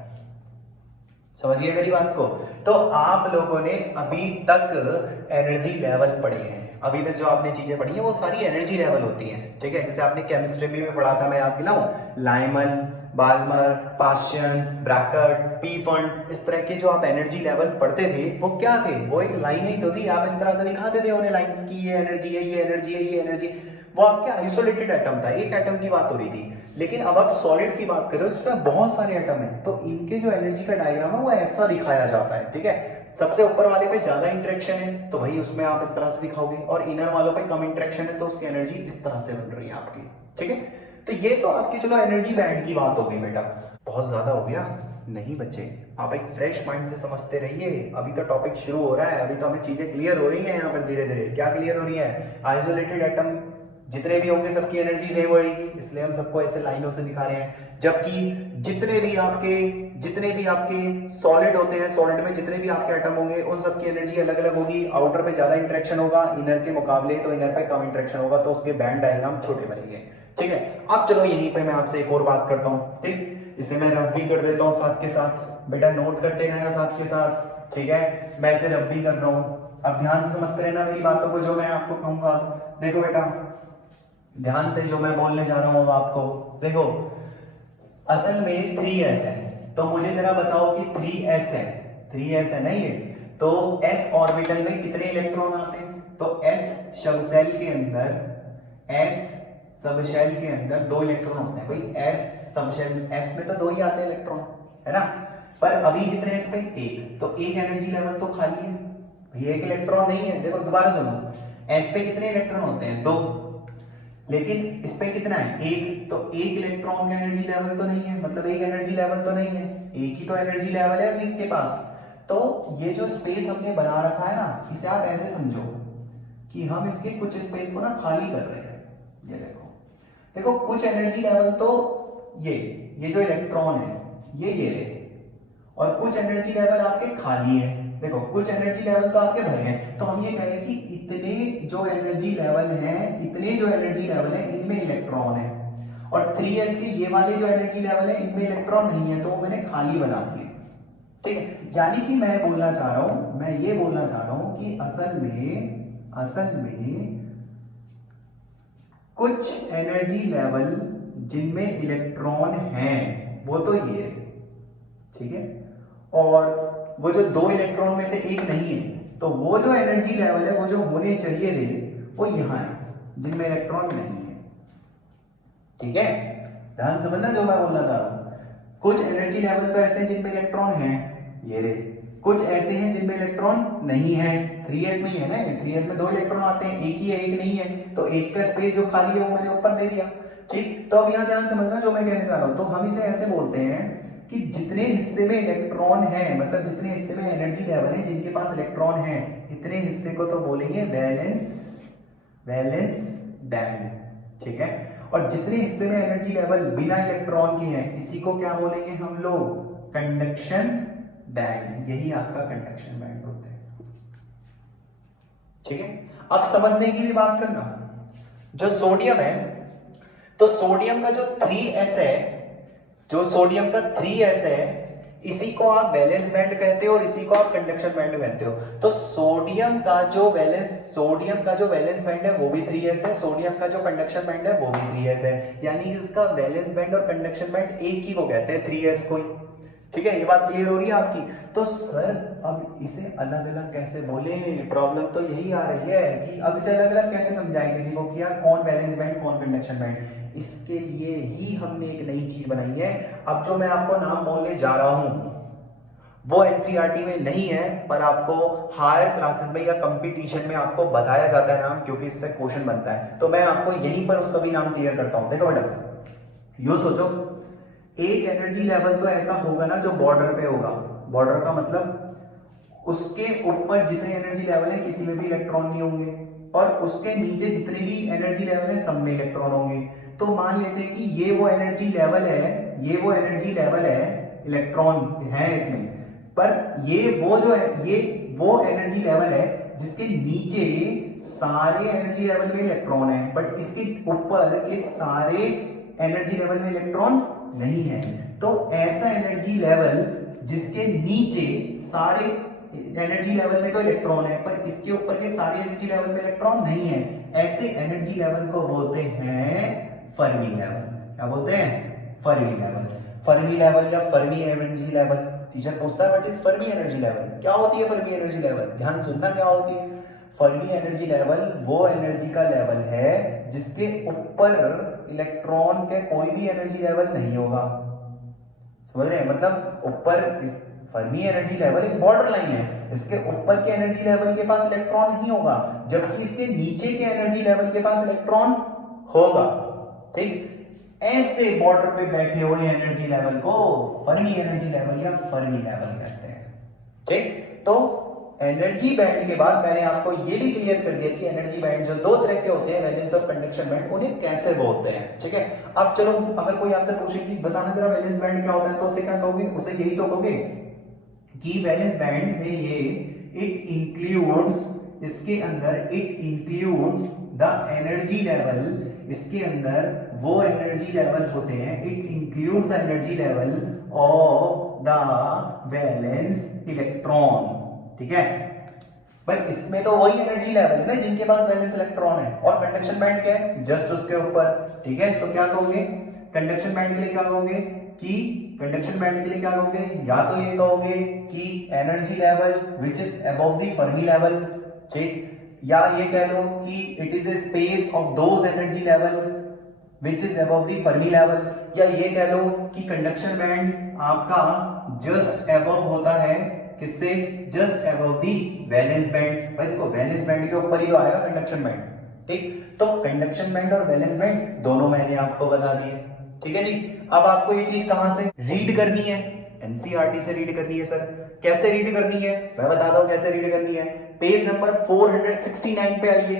समझिए मेरी बात को। तो आप लोगों ने अभी तक एनर्जी लेवल पढ़े हैं, अभी तक जो आपने चीजें पढ़ी हैं वो सारी एनर्जी लेवल होती हैं। ठीक है, जैसे आपने केमिस्ट्री में पढ़ा था, मैं याद दिलाऊं, Lyman, Balmer, Paschen, bracket, Pfund, इस तरह के जो आप एनर्जी लेवल पढ़ते थे वो क्या थे, वो एक लाइन ही तो थी, आप इस तरह से दिखाते थे उन्हें लाइंस की, ये एनर्जी है, ये एनर्जी है, ये एनर्जी। वो आपके आइसोलेटेड एटम था, एक एटम की बात हो रही थी। लेकिन अब आप सॉलिड की बात करो जिसमें बहुत सारे एटम है, तो इनके जो एनर्जी का डायग्राम है वो ऐसा दिखाया जाता है। ठीक है, सबसे ऊपर वाले पे ज्यादा इंटरेक्शन है तो भाई उसमें आप इस तरह से दिखाओगे, और इनर वालों पे कम इंटरेक्शन है तो उसकी एनर्जी इस तरह से बन रही है आपकी। ठीक है, तो ये तो आपकी चलो एनर्जी बैंड की बात हो गई बेटा। बहुत ज्यादा हो गया नहीं बच्चे, आप एक फ्रेश माइंड से समझते रहिए, अभी तो टॉपिक शुरू हो रहा है, अभी तो हमें चीजें क्लियर हो रही हैं यहाँ पर धीरे धीरे। क्या क्लियर हो रही है, आइसोलेटेड एटम जितने भी होंगे सबकी एनर्जी सेम होगी, इसलिए हम सबको ऐसे लाइनों से दिखा रहे हैं। जबकि जितने भी आपके सॉलिड होते हैं, सॉलिड में जितने भी आपके एटम होंगे उन सबकी एनर्जी अलग अलग होगी, आउटर पे ज्यादा इंटरेक्शन होगा इनर के मुकाबले, तो इनर पे कम इंटरेक्शन होगा, तो उसके बैंड डायग्राम छोटे बनेंगे। ठीक है, अब चलो यहीं पे मैं आपसे एक और बात करता हूँ। ठीक, इसे मैं रफ भी कर देता हूँ साथ के साथ, बेटा नोट करते रहना साथ के साथ। ठीक है, मैं इसे रफ भी कर रहा हूँ, अब ध्यान से समझते रहना मेरी बातों को, जो मैं आपको कहूंगा। देखो बेटा ध्यान से जो मैं बोलने जा रहा हूं आपको, देखो असल में 3s है, तो मुझे जरा बताओ कि 3s है नहीं है, तो s ऑर्बिटल में कितने इलेक्ट्रॉन आते हैं, तो s सबशेल के अंदर 2 इलेक्ट्रॉन होते हैं भाई, s सबशेल, s में तो 2 ही आते हैं इलेक्ट्रॉन, है ना। पर अभी कितने s पे, 1, तो एक एनर्जी लेवल तो खाली है भाई, 1 इलेक्ट्रॉन नहीं है। देखो दोबारा सुनो, s पे कितने इलेक्ट्रॉन होते हैं, 2, लेकिन इस पे कितना है, 1, तो 1 इलेक्ट्रॉन का एनर्जी लेवल तो नहीं है, मतलब एक एनर्जी लेवल तो नहीं है, एक ही तो एनर्जी लेवल है अभी इसके पास। तो ये जो स्पेस हमने बना रखा है ना, इसे आप ऐसे समझो कि हम इसके कुछ स्पेस को ना खाली कर रहे हैं। ये देखो कुछ एनर्जी लेवल तो ये जो इलेक्ट्रॉन है ये रहे, और कुछ एनर्जी लेवल आपके खाली है। देखो कुछ एनर्जी लेवल तो आपके भरे हैं, तो हम ये कह रहे हैं कि इतने जो एनर्जी लेवल हैं इनमें इलेक्ट्रॉन है, और 3s के ये वाले जो एनर्जी लेवल है इनमें इलेक्ट्रॉन नहीं है, तो वो मैंने खाली बना दिए। ठीक है, यानी कि मैं ये बोलना चाह रहा हूं कि असल में कुछ एनर्जी लेवल जिनमें इलेक्ट्रॉन हैं वो तो ये, ठीक है, और वो जो 2 इलेक्ट्रॉन में से एक नहीं है, तो वो जो एनर्जी लेवल है वो जो होने चाहिए थे वो यहां है जिनमें इलेक्ट्रॉन नहीं है। ठीक है, ध्यान समझना जो मैं बोलना चाह रहा हूं। कुछ एनर्जी लेवल तो ऐसे हैं जिनमें इलेक्ट्रॉन है, ये रे, कुछ ऐसे हैं जिनमें इलेक्ट्रॉन नहीं है। 3s में ही है ना, 3s में 2 इलेक्ट्रॉन आते हैं, एक ही है एक नहीं है, तो एक का स्पेस जो खाली है वो मैंने ऊपर दे दिया। ठीक, तो अब यहाँ ध्यान समझना जो मैं कहने चाह रहा हूं। तो हम इसे ऐसे बोलते हैं कि जितने हिस्से में इलेक्ट्रॉन है, मतलब जितने हिस्से में एनर्जी लेवल है जिनके पास इलेक्ट्रॉन है, इतने हिस्से को तो बोलेंगे वैलेंस बैंड। ठीक है, और जितने हिस्से में एनर्जी लेवल बिना इलेक्ट्रॉन के हैं इसी को क्या बोलेंगे हम लोग, कंडक्शन बैंड। यही आपका कंडक्शन बैंड होता है। ठीक है, अब समझने की भी बात करना, जो सोडियम है, तो सोडियम का जो 3s है, जो सोडियम का 3s है, इसी को आप वैलेंस बैंड कहते हो और इसी को आप कंडक्शन बैंड कहते हो। तो सोडियम का जो वैलेंस बैंड है वो भी 3s है, सोडियम का जो कंडक्शन बैंड है वो भी 3s है, यानी इसका वैलेंस बैंड और कंडक्शन बैंड एक ही को कहते हैं, 3s को ही। ठीक है, ये बात क्लियर हो रही है आपकी। तो सर अब इसे अलग अलग कैसे बोले, प्रॉब्लम तो यही आ रही है कि अब इसे अलग अलग कैसे समझाएं किसी को कि यार कौन वैलेंस बैंड कौन कंडक्शन बैंड। इसके लिए ही हमने एक नई चीज बनाई है। अब जो मैं आपको नाम बोलने जा रहा हूं वो एनसीईआरटी में नहीं है, पर आपको हायर क्लासेस में या कंपटीशन में आपको बताया जाता है नाम, क्योंकि इससे क्वेश्चन बनता है। तो मैं आपको यहीं पर उसका भी नाम क्लियर करता हूं। देखो बेटा, यूं सोचो, एक एनर्जी लेवल तो ऐसा होगा ना जो बॉर्डर पे होगा। बॉर्डर का मतलब उसके ऊपर जितने एनर्जी लेवल है किसी में भी इलेक्ट्रॉन नहीं होंगे, और उसके नीचे जितने भी एनर्जी लेवल है सब में इलेक्ट्रॉन होंगे। तो मान लेते हैं कि ये वो एनर्जी लेवल है, ये वो एनर्जी लेवल है, इलेक्ट्रॉन है इसमें, पर ये वो जो है, ये वो एनर्जी लेवल है जिसके नीचे सारे एनर्जी लेवल में इलेक्ट्रॉन है, बट इसके ऊपर के सारे एनर्जी लेवल में इलेक्ट्रॉन नहीं है। तो ऐसा एनर्जी लेवल जिसके नीचे सारे एनर्जी लेवल में तो इलेक्ट्रॉन है पर इसके ऊपर के सारे एनर्जी लेवल में इलेक्ट्रॉन नहीं है, ऐसे एनर्जी लेवल को बोलते हैं फर्मी लेवल। क्या बोलते हैं? Fermi level. फर्मी लेवल या फर्मी एनर्जी लेवल। टीचर पूछता है what is Fermi energy level, क्या होती है फर्मी एनर्जी लेवल? ध्यान सुनना, क्या होती है फर्मी एनर्जी लेवल? वो एनर्जी का लेवल है जिसके ऊपर इलेक्ट्रॉन के कोई भी एनर्जी लेवल नहीं होगा। समझ रहे हैं? मतलब ऊपर इस फर्मी एनर्जी लेवल एक बॉर्डर लाइन है, इसके ऊपर के एनर्जी लेवल के पास इलेक्ट्रॉन नहीं होगा, जबकि इसके नीचे के एनर्जी लेवल के पास इलेक्ट्रॉन होगा। ठीक, ऐसे बॉर्डर पे बैठे हुए एनर्जी लेवल को फर्मी एनर्जी लेवल या फर्मी लेवल कहते हैं। ठीक, तो एनर्जी बैंड के बाद मैंने आपको ये भी क्लियर कर दिया कि एनर्जी बैंड जो दो तरह के होते हैं, वैलेंस और कंडक्शन बैंड, उन्हें कैसे बोलते हैं। ठीक है, अब चलो, अगर कोई आपसे पूछे कि बताना जरा वैलेंस बैंड क्या होता है, तो उसे क्या कहोगे? उसे यही तो कहोगे कि वैलेंस बैंड में ये इट इंक्लूड्स, इसके अंदर it includes the energy level, इसके अंदर वो एनर्जी लेवल होते हैं, it include the energy level of the valence electron. ठीक है भाई, इसमें तो वही एनर्जी लेवल है ना जिनके पास वैलेंस इलेक्ट्रॉन है, और कंडक्शन बैंड क्या है? जस्ट उसके ऊपर। ठीक है, तो क्या कहोगे कंडक्शन बैंड के लिए? क्या कहोगे कि कंडक्शन बैंड के लिए क्या कहोगे? या तो ये कहोगे कि energy level which is above the Fermi level, ठीक, या ये कह लो कि it is a space of those energy level which is above the Fermi level, या ये कह लो कि कंडक्शन बैंड आपका जस्ट अबव होता है, किससे? Just above the valence band. भाई देखो, वैलेंस बैंड के ऊपर ही तो आएगा कंडक्शन बैंड। ठीक, तो कंडक्शन बैंड और वैलेंस बैंड दोनों मैंने आपको बता दिए। ठीक है जी, अब आपको ये चीज कहां से रीड करनी है? एनसीईआरटी से रीड करनी है। सर कैसे रीड करनी है? मैं बताता हूं कैसे रीड करनी है। पेज नंबर 469 पे आइए,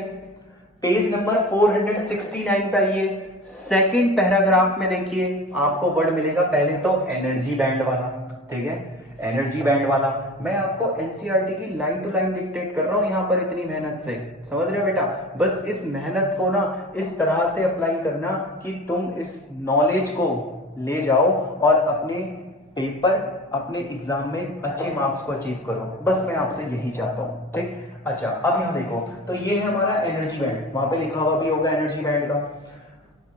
पेज नंबर 469 पे आइए, सेकंड पैराग्राफ में देखिए, आपको वर्ड मिलेगा पहले तो एनर्जी बैंड वाला। ठीक है, एनर्जी बैंड वाला। मैं आपको एनसीईआरटी की लाइन टू लाइन डिक्टेट कर रहा हूं यहां पर इतनी मेहनत से, समझ रहे हो बेटा? बस इस मेहनत को ना इस तरह से अप्लाई करना कि तुम इस नॉलेज को ले जाओ और अपने पेपर, अपने एग्जाम में अच्छे मार्क्स को अचीव करो। बस मैं आपसे यही चाहता हूं। ठीक, अच्छा, अब यहां देखो, तो ये है हमारा एनर्जी बैंड, वहां पे लिखा हुआ भी होगा एनर्जी बैंड का।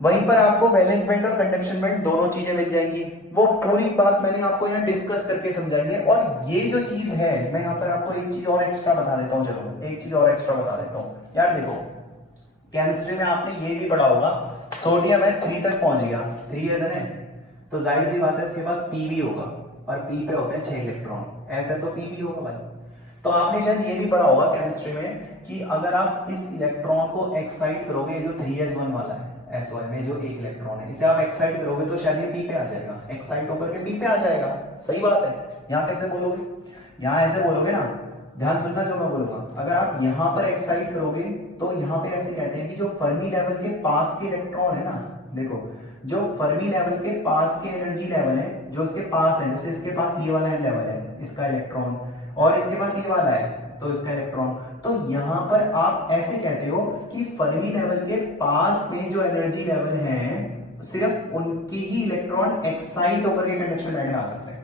वहीं पर आपको वैलेंस बैंड और कंडक्शन बैंड दोनों चीजें मिल जाएंगी। वो पूरी बात मैंने आपको यहाँ डिस्कस करके समझाई है। और ये जो चीज है, मैं यहाँ पर आपको एक चीज और एक्स्ट्रा बता देता हूँ। चलो एक चीज और एक्स्ट्रा बता देता हूँ यार। देखो केमिस्ट्री में आपने ये भी पढ़ा होगा, सोडियम है 3 तक पहुंच गया, 3 है, तो जाहिर सी बात है इसके पास पी भी होगा, और पी पे होते हैं 6 इलेक्ट्रॉन, ऐसे तो पी भी होगा भाई। तो आपने शायद ये भी पढ़ा होगा केमिस्ट्री में कि अगर आप इस इलेक्ट्रॉन को एक्साइट करोगे, जो 3s1 वाला है, S1 में जो एक इलेक्ट्रॉन है, इसे आप एक्साइट करोगे तो शायद ये पी पे आ जाएगा, एक्साइट होकर के पी पे आ जाएगा। सही बात है। यहाँ कैसे बोलोगे? यहाँ ऐसे बोलोगे ना, ध्यान सुनना जो मैं बोलूंगा। अगर आप यहाँ पर एक्साइट करोगे तो यहाँ पे ऐसे कहते हैं कि जो फर्मी लेवल के पास के इलेक्ट्रॉन है ना, देखो जो फर्मी लेवल के पास के एनर्जी लेवल है, जो उसके पास है, जैसे इसके पास ये वाला लेवल है इसका इलेक्ट्रॉन, और इसके पास ये वाला है तो इसका इलेक्ट्रॉन, तो यहाँ पर आप ऐसे कहते हो कि फर्मी लेवल के पास में जो एनर्जी लेवल है सिर्फ उनकी ही इलेक्ट्रॉन एक्साइट होकर के कंडक्शन बैंड में आ सकते हैं।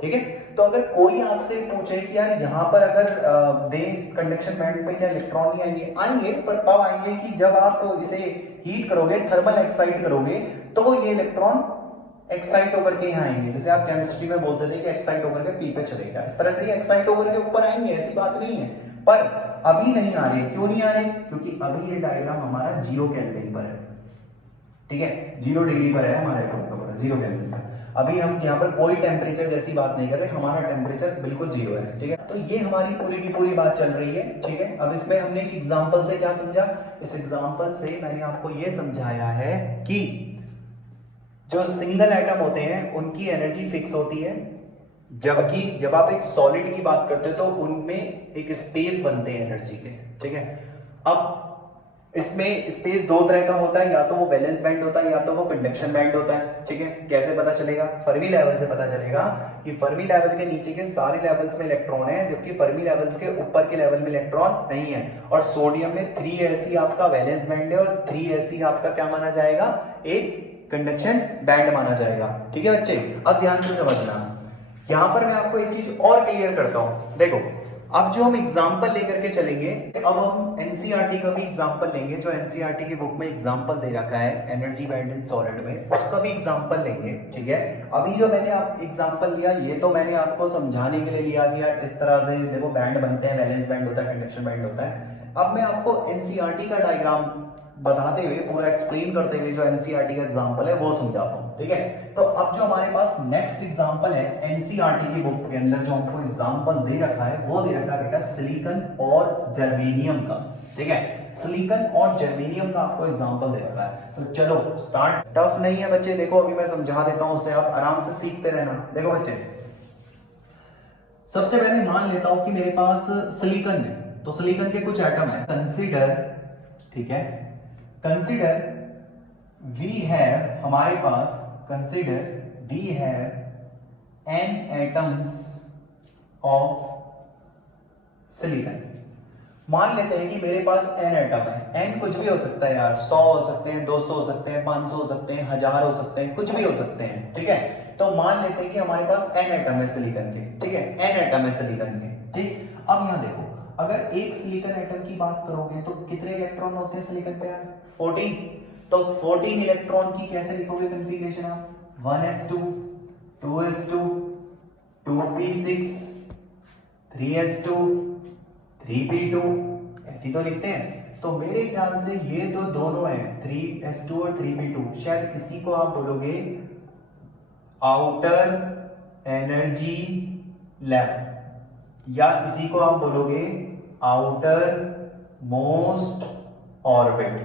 ठीक है। तो अगर कोई आपसे पूछे कि यार यहाँ पर अगर दे कंडक्शन बैंड में क्या इलेक्ट्रॉन नहीं आएंगे, आएंगे, पर तब आएंगे कि जब आप इसे हीट करोगे, थर्मल एक्साइट करोगे, तो ये इलेक्ट्रॉन एक्साइट होकर के यहाँ आएंगे। जैसे आप केमिस्ट्री में बोलते थे कि एक्साइट होकर के पी पे चलेगा, इस तरह से ही एक्साइट होकर के ऊपर आएंगे, ऐसी बात नहीं है। पर अभी नहीं आ रहे। क्यों नहीं आ रहे? क्योंकि अभी ये डायग्राम हमारा 0 केल्विन पर है। ठीक है, 0 डिग्री पर है हमारे पास, 0 केल्विन पर। अभी हम यहाँ पर कोई टेम्परेचर जैसी बात नहीं कर रहे, हमारा टेम्परेचर बिल्कुल 0 है। ठीक है, तो ये हमारी पूरी की पूरी बात चल रही है। ठीक है, अब इसमें हमने एक एग्जांपल से क्या समझा? इस एग्जांपल से मैंने आपको ये समझाया है कि जो सिंगल एटम होते हैं उनकी एनर्जी फिक्स होती है, जबकि जब आप एक सॉलिड की बात करते हो तो उनमें एक स्पेस बनते हैं एनर्जी के। ठीक है, अब इसमें स्पेस दो तरह का होता है, या तो वो वैलेंस बैंड होता है या तो वो कंडक्शन बैंड होता है। ठीक है, कैसे पता चलेगा? फर्मी लेवल से पता चलेगा कि फर्मी लेवल के नीचे के सारे लेवल्स में इलेक्ट्रॉन है, जबकि फर्मी लेवल्स के ऊपर के लेवल में इलेक्ट्रॉन नहीं है। और सोडियम में 3s आपका वैलेंस बैंड है और 3s आपका क्या माना जाएगा? एक कंडक्शन बैंड माना जाएगा। ठीक है बच्चे, अब ध्यान से समझना। यहां पर मैं आपको एक चीज और क्लियर करता हूं। देखो, अब जो हम एग्जाम्पल लेकर के चलेंगे, अब हम एनसीईआरटी का भी एग्जाम्पल लेंगे। जो एनसीईआरटी की बुक में एग्जाम्पल दे रखा है एनर्जी बैंड इन सॉलिड में, उसका भी एग्जाम्पल लेंगे। ठीक है, अभी जो मैंने आप एग्जाम्पल लिया, ये तो मैंने आपको समझाने के लिए लिया कि यार इस तरह से देखो बैंड बनते हैं, वैलेंस बैंड होता है, कंडक्शन बैंड होता है। अब मैं आपको एनसीईआरटी का डायग्राम बताते हुए, पूरा एक्सप्लेन करते हुए जो एनसीईआरटी का एग्जांपल है वो समझाता हूं। ठीक है, तो अब जो हमारे पास नेक्स्ट एग्जांपल है एनसीईआरटी की बुक के अंदर जो हमको एग्जांपल दे रखा है, वो दे रखा है बेटा सिलिकॉन और जर्मेनियम का। ठीक है, सिलिकॉन और जर्मेनियम का आपको एग्जांपल दे रखा है। तो चलो स्टार्ट। टफ नहीं है बच्चे, देखो अभी मैं समझा देता हूं, उसे आप आराम से सीखते रहना। देखो बच्चे, सबसे पहले मान लेता हूं कि मेरे पास सिलिकॉन है, तो सिलिकॉन के कुछ एटम है। कंसीडर, ठीक है, कंसीडर वी हैव, हमारे पास consider we have n atoms of silicon. मान लेते हैं कि मेरे पास n एटम है। n कुछ भी हो सकता है यार, 100 हो सकते हैं, 200 हो सकते हैं, 500 हो सकते हैं, 1000 हो सकते हैं, कुछ भी हो सकते हैं। ठीक है, तो मान लेते हैं कि हमारे पास n एटम है सिलिकॉन के। ठीक है, n एटम है सिलिकॉन के। ठीक, अब यहां देखो, अगर एक सिलिकॉन एटम की बात करोगे तो कितने इलेक्ट्रॉन होते हैं सिलिकॉन पे यार? 14। तो 14 इलेक्ट्रॉन की कैसे लिखोगे कॉन्फ़िगरेशन आप? 1s2, 2s2, 2p6, 3s2, 3p2, ऐसी तो लिखते हैं। तो मेरे ख्याल से ये तो दोनों है 3s2 और 3p2, शायद इसी को आप बोलोगे आउटर एनर्जी लेवल, या इसी को आप बोलोगे आउटर मोस्ट ऑर्बिट,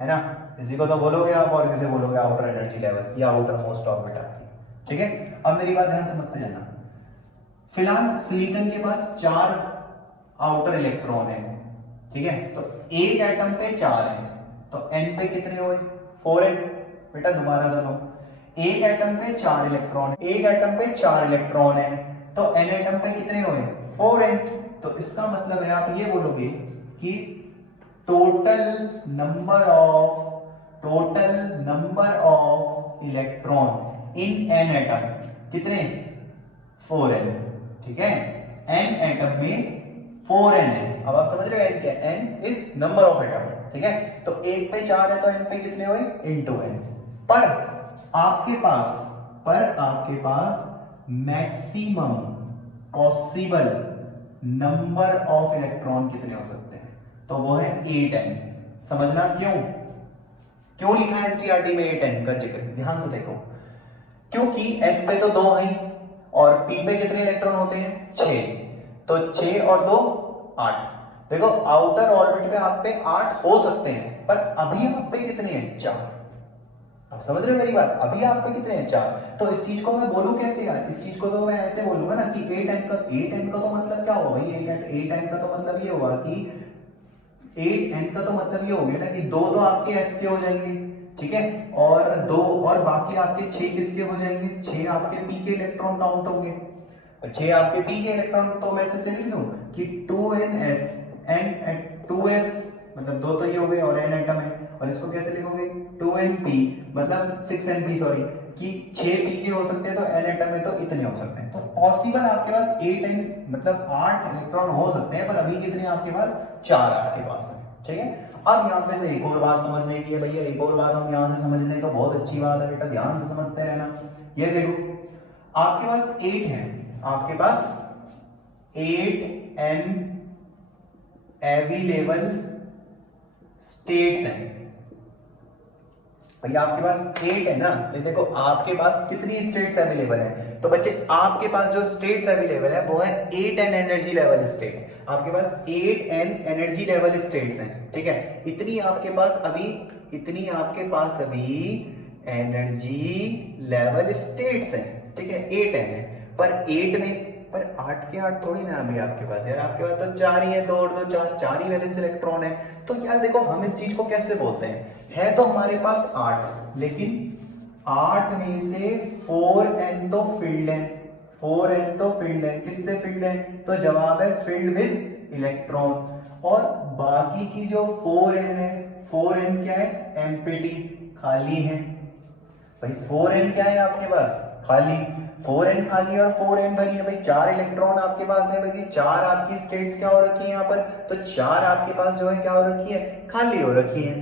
है ना? इसी को तो बोलोगे आप, और किसे बोलोगे आउटर एनर्जी लेवल या आउटर मोस्ट ऑर्बिट आपकी। ठीक है, अब मेरी बात ध्यान समझते जाना। फिलहाल सिलिकॉन के पास 4 आउटर इलेक्ट्रॉन है। ठीक है, तो एक एटम पे 4 है, तो n पे कितने हुए? 4 है। बेटा दोबारा सुनो, एक एटम पे 4 इलेक्ट्रॉन, एक एटम पे 4 इलेक्ट्रॉन है, तो n एटम पे कितने हुए? 4 है। तो इसका मतलब है आप ये बोलोगे कि total number of electron in n atom कितने? 4n। ठीक है, n एटम में 4n है, अब आप समझ रहे हो n क्या है? n is number of atom, ठीक है। तो 1 पे 4 है तो n पे कितने हुए? Into n। पर आपके पास maximum possible number of electron कितने हो सकते हैं? तो वो है 8n। समझना क्यों लिखा है एनसीईआरटी में 8n का जिक्र? ध्यान से देखो, क्योंकि s पे तो 2 है और p पे कितने इलेक्ट्रॉन होते हैं? 6। तो 6 और 2 8। देखो आउटर ऑर्बिट पे आप पे 8 हो सकते हैं, पर अभी आप पे कितने हैं? 4। आप समझ रहे हो मेरी बात? अभी आप पे कितने हैं? 4। तो इस चीज को मैं बोलूं कैसे यार? इस चीज को तो मैं ऐसे बोलूंगा ना कि 8n का तो मतलब क्या होगा भाई? 8n का तो मतलब ये होगा कि 8n का तो मतलब ये हो गया ना कि 2 तो आपके s के हो जाएंगे, ठीक है, और 2 और बाकी आपके 6 किसके हो जाएंगे? 6 आपके p के इलेक्ट्रॉन काउंट होंगे। 6 आपके p के इलेक्ट्रॉन, तो मैं ऐसे लिख दूं कि 2ns n 2s मतलब 2 तो ये हो गए और n एटम है, और इसको कैसे लिखोगे? 2np मतलब 6np सॉरी, कि 6 p के हो सकते हैं तो n एटम है तो इतने हो सकते हैं। तो पॉसिबल आपके पास 8n मतलब 8 इलेक्ट्रॉन हो सकते हैं, पर अभी कितने आपके पास? 4 आपके पास है, ठीक है। अब यहाँ पे से एक और बात समझने की है भैया, एक और बात हम यहाँ से समझ लें तो बहुत अच्छी बात है बेटा, ध्यान से समझते रहना। ये देखो आपके पास 8 है, आपके पास 8n अवेलेबल स्टेट्स हैं भैया। आपके पास 8 है ना, ये देखो आपके पास कितनी स्टेट्स अवेलेबल है? तो बच्चे आपके पास जो स्टेट्स अवेलेबल है वो है 8n एनर्जी लेवल स्टेट्स। आपके पास 8n एनर्जी लेवल स्टेट्स हैं, ठीक है। इतनी आपके पास अभी एनर्जी लेवल स्टेट्स हैं, ठीक है, 8n है। पर 8 में पर 8 के 8 थोड़ी ना अभी आपके पास यार, आपके पास तो 4 ही है, 2 और 2 4 ही वैलेंस इलेक्ट्रॉन है। तो यार देखो हम इस चीज को कैसे बोलते हैं, है तो हमारे पास 8, लेकिन 8 में से 4n तो फील्ड है, 4n तो फील्ड है। किससे फील्ड है? तो जवाब है फील्ड विद इलेक्ट्रॉन। और बाकी की जो 4n है, 4n क्या है? एम्प्टी, खाली है भाई। 4n क्या है आपके पास? खाली। 4n खाली और 4n भरी है भाई। 4 इलेक्ट्रॉन आपके पास है भाई, 4 आपकी स्टेट्स क्या हो रखी है यहाँ पर? तो 4 आपके पास जो है क्या हो रखी है? खाली हो रखी है,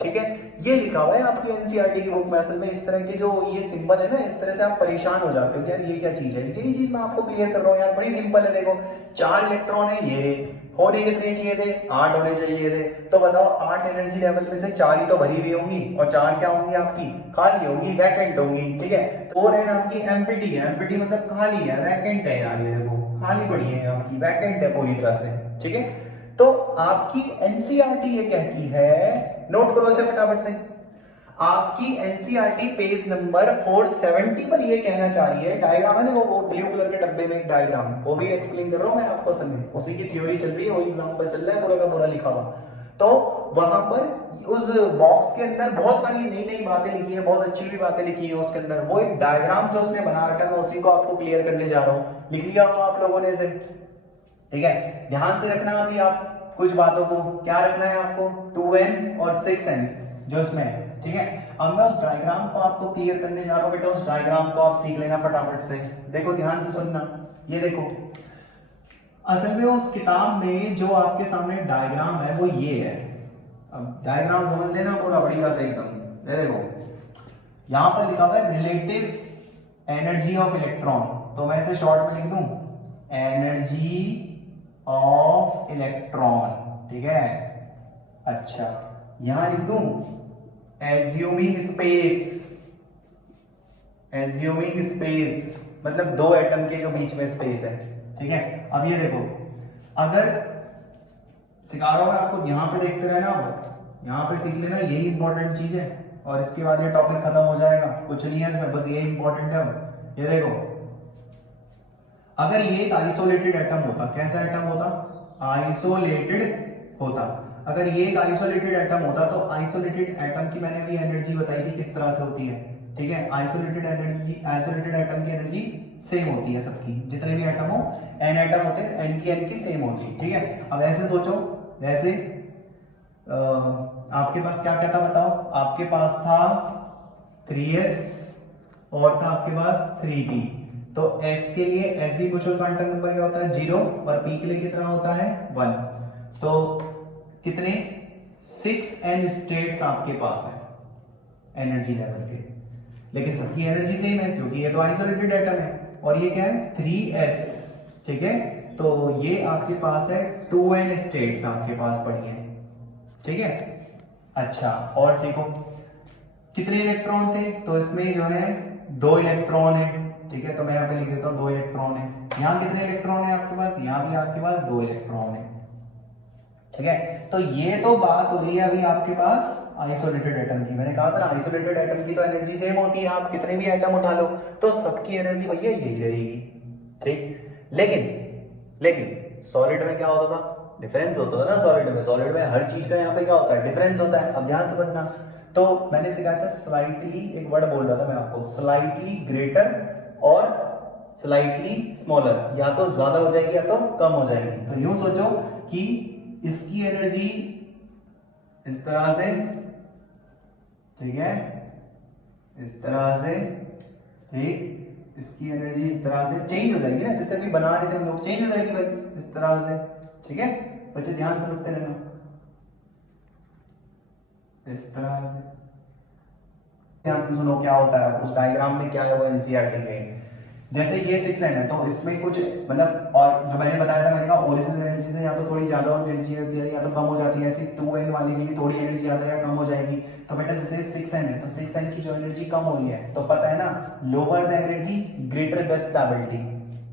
ठीक है। ये लिखा हुआ है आपकी एनसीईआरटी की बुक में। असल में इस तरह के जो ये सिंबल है ना, इस तरह से आप परेशान हो जाते हो कि यार ये क्या चीज है। यही चीज मैं आपको क्लियर कर रहा हूँ यार, बड़ी सिंपल है। देखो 4 इलेक्ट्रॉन है, ये होने कितने चाहिए थे? 8 होने चाहिए थे। तो बताओ 8 एनर्जी लेवल में से 4 ही तो भरी हुई होंगी और 4 क्या होंगी आपकी? खाली होंगी, वैकेंट होंगी, ठीक है। 4n आपकी एम्प्टी है, एम्प्टी मतलब खाली है, वैकेंट है यार। ये देखो खाली पड़ी है आपकी, वैकेंट है पूरी तरह से, ठीक है। तो आपकी एनसीईआरटी ये कहती है, नोट करो इसे फटाफट से, आपकी एनसीईआरटी पेज नंबर 470 पर ये कहना चाह रही है, डायग्राम है ना वो ब्लू कलर के डब्बे में एक डायग्राम, वो भी एक्सप्लेन कर रहा हूं मैं आपको। असल में उसी की थ्योरी चल रही है, वही एग्जांपल चल रहा है, पूरा का पूरा लिखा हुआ। तो वहां पर उस बॉक्स के अंदर बहुत सारी नई नई बातें लिखी है, बहुत अच्छी भी बातें लिखी है उसके अंदर। वो एक डायग्राम जो उसने बना रखा है, मैं उसी को आपको क्लियर करने जा रहा हूँ। लिख लिया होगा आप लोगों ने इसे, ठीक है। ध्यान से रखना अभी आप कुछ बातों को, क्या रखना है आपको? 2n और 6n जो इसमें है, ठीक है। अब मैं उस डायग्राम को आपको क्लियर करने जा रहा हूं बेटा, उस डायग्राम को आप सीख लेना फटाफट से। देखो ध्यान से सुनना, ये देखो असल में उस किताब में जो आपके सामने डायग्राम है वो ये है। अब डायग्राम समझ लेना पूरा बढ़िया से एकदम। देखो यहां पर लिखा हुआ है रिलेटिव एनर्जी ऑफ इलेक्ट्रॉन, तो मैं इसे शॉर्ट में लिख दूं एनर्जी ऑफ इलेक्ट्रॉन, ठीक है। अच्छा यहां लिख दूं एज्यूमिंग स्पेस मतलब 2 एटम के जो बीच में स्पेस है, ठीक है। अब ये देखो, अगर सिखा रहा हूं मैं आपको, यहां पे देखते रहना, आप यहां पे सीख लेना, यही इंपॉर्टेंट चीज है। और इसके बाद ये टॉपिक खत्म हो जाएगा, कुछ नहीं है इसमें, बस यही इंपॉर्टेंट है। ये देखो अगर ये एक आइसोलेटेड एटम होता, कैसा एटम होता? आइसोलेटेड होता। अगर ये एक आइसोलेटेड एटम होता तो आइसोलेटेड एटम की मैंने भी एनर्जी बताई थी किस तरह से होती है, ठीक है। आइसोलेटेड एटम की एनर्जी सेम होती है सबकी, जितने भी एटम हो, n एटम होते हैं, n की सेम होती है, ठीक है। अब ऐसे सोचो, जैसे आपके पास क्या क्या था बताओ? आपके पास था 3s और था आपके पास 3p। तो s के लिए एस म्यूचुअल क्वांटम नंबर क्या होता है? 0, और p के लिए कितना होता है? 1। तो कितने 6n स्टेट्स आपके पास है एनर्जी लेवल के, लेकिन सबकी एनर्जी सेम है क्योंकि ये तो आइसोलेटेड एटम है। और ये क्या है 3s, ठीक है। तो ये आपके पास है 2n स्टेट्स आपके पास पड़ी है, ठीक है। अच्छा और सीखो कितने इलेक्ट्रॉन थे, तो इसमें जो है 2 इलेक्ट्रॉन है, ठीक है। तो मैं यहाँ पे लिख देता हूँ 2 इलेक्ट्रॉन है। यहाँ कितने इलेक्ट्रॉन है आपके पास, यहाँ भी आपके पास 2 इलेक्ट्रॉन है, ठीक है। तो ये तो बात हो रही है अभी आपके पास आइसोलेटेड एटम की। मैंने कहा था ना आइसोलेटेड एटम की तो एनर्जी सेम होती है, आप कितने भी एटम उठा लो तो सबकी एनर्जी भैया यही रहेगी, ठीक। लेकिन सॉलिड में क्या होता था, डिफरेंस होता था ना सॉलिड में हर चीज का यहाँ पे क्या होता है, डिफरेंस होता है। अब ध्यान समझना, तो मैंने सिखाया था स्लाइटली, एक वर्ड बोल रहा था मैं आपको, स्लाइटली ग्रेटर और स्लाइटली स्मॉलर, या तो ज्यादा हो जाएगी या तो कम हो जाएगी। तो यूं सोचो कि इसकी एनर्जी इस तरह से, ठीक है, इस तरह से, ठीक, इसकी एनर्जी इस तरह से चेंज हो जाएगी ना, जैसे अभी बना रहे थे हम लोग, चेंज हो जाएगी भाई इस तरह से, ठीक है। बच्चे ध्यान समझते रहना, इस तरह से ध्यान से सुनो क्या होता है उस डायग्राम में, क्या है वो एनसीईआरटी में। जैसे ये 6n है तो इसमें कुछ मतलब, और जो मैंने बताया था, मैंने कहा ओरिजिनल एनर्जी से या तो थोड़ी ज्यादा एनर्जी होती है या तो कम हो जाती है, ऐसी 2n वाली की भी थोड़ी एनर्जी ज्यादा या कम हो जाएगी। तो बेटा जैसे 6n है तो 6n की जो एनर्जी कम हो रही है तो पता है ना, lower the energy greater the stability,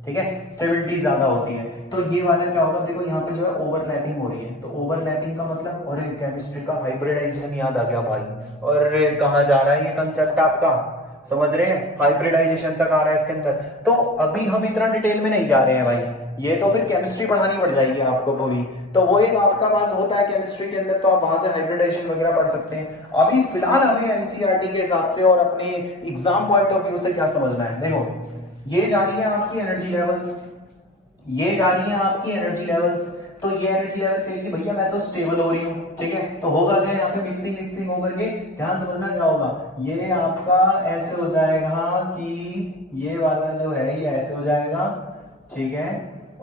ठीक है, स्टेबिलिटी ज्यादा होती है। तो ये वाला क्या होगा, देखो यहाँ पे जो है ओवरलैपिंग हो रही है, तो ओवरलैपिंग का मतलब, और केमिस्ट्री का हाइब्रिडाइजेशन याद आ गया भाई, और कहाँ जा रहा है ये कंसेप्ट आपका, समझ रहे हैं, हाइब्रिडाइजेशन तक आ रहा है इसके अंदर। तो अभी हम इतना डिटेल में नहीं जा रहे हैं भाई, ये तो फिर केमिस्ट्री पढ़ानी पड़ जाएगी आपको पूरी, तो वो एक आपका पास होता है केमिस्ट्री के अंदर, तो आप वहां से हाइब्रिडाइजेशन वगैरह पढ़ सकते हैं। अभी फिलहाल हमें एनसीईआरटी के हिसाब से और अपने एग्जाम पॉइंट ऑफ व्यू से क्या समझना है, देखो ये जा रही है आपकी एनर्जी लेवल्स, ये जा रही है आपकी एनर्जी लेवल्स। तो ये एनर्जी लेवल कहेगी भैया मैं तो स्टेबल हो रही हूँ, ठीक है। तो होगा क्या, यहाँ पे मिक्सिंग होकर के, ध्यान समझना क्या होगा, ये आपका ऐसे हो जाएगा कि ये वाला जो है ये ऐसे हो जाएगा, ठीक है,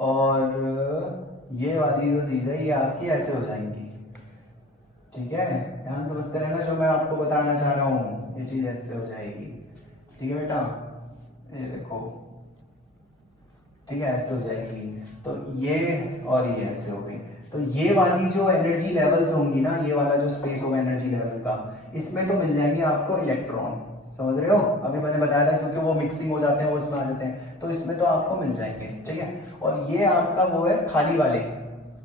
और ये वाली जो चीज है ये आपकी ऐसे हो जाएंगी, ठीक है। ध्यान समझते रहना जो मैं आपको बताना चाह रहा हूँ, ये चीज ऐसे हो जाएगी, ठीक है बेटा, ये देखो, ठीक है, ऐसे हो जाएगी। तो ये और ये ऐसे हो गई। तो ये वाली जो एनर्जी लेवल्स होंगी ना, ये वाला जो स्पेस होगा एनर्जी लेवल का, इसमें तो मिल जाएंगे आपको इलेक्ट्रॉन, समझ रहे हो, अभी मैंने बताया था क्योंकि वो मिक्सिंग हो जाते हैं, वो इसमें आ जाते हैं, तो इसमें तो आपको मिल जाएंगे, ठीक है। और ये आपका वो है खाली वाले,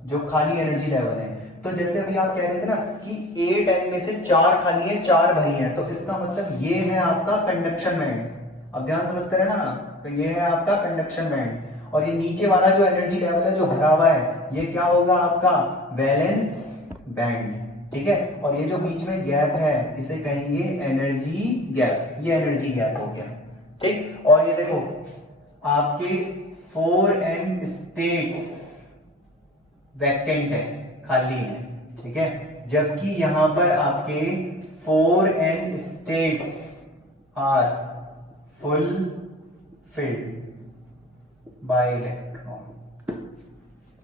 जो खाली एनर्जी लेवल है। तो जैसे अभी आप कह रहे थे ना कि 8n में से 4 खाली है 4 भरी है, तो इसका मतलब ये है आपका कंडक्शन बैंड। अब ध्यान समझते रहे ना, तो ये है आपका कंडक्शन बैंड, और ये नीचे वाला जो एनर्जी लेवल है जो भरा हुआ है ये क्या होगा आपका वैलेंस बैंड, ठीक है। और ये जो बीच में गैप है इसे कहेंगे एनर्जी गैप, ये एनर्जी गैप हो गया, ठीक। और ये देखो आपके 4n स्टेट्स वैकेंट है, खाली है, ठीक है, जबकि यहां पर आपके 4n states are full filled by electron.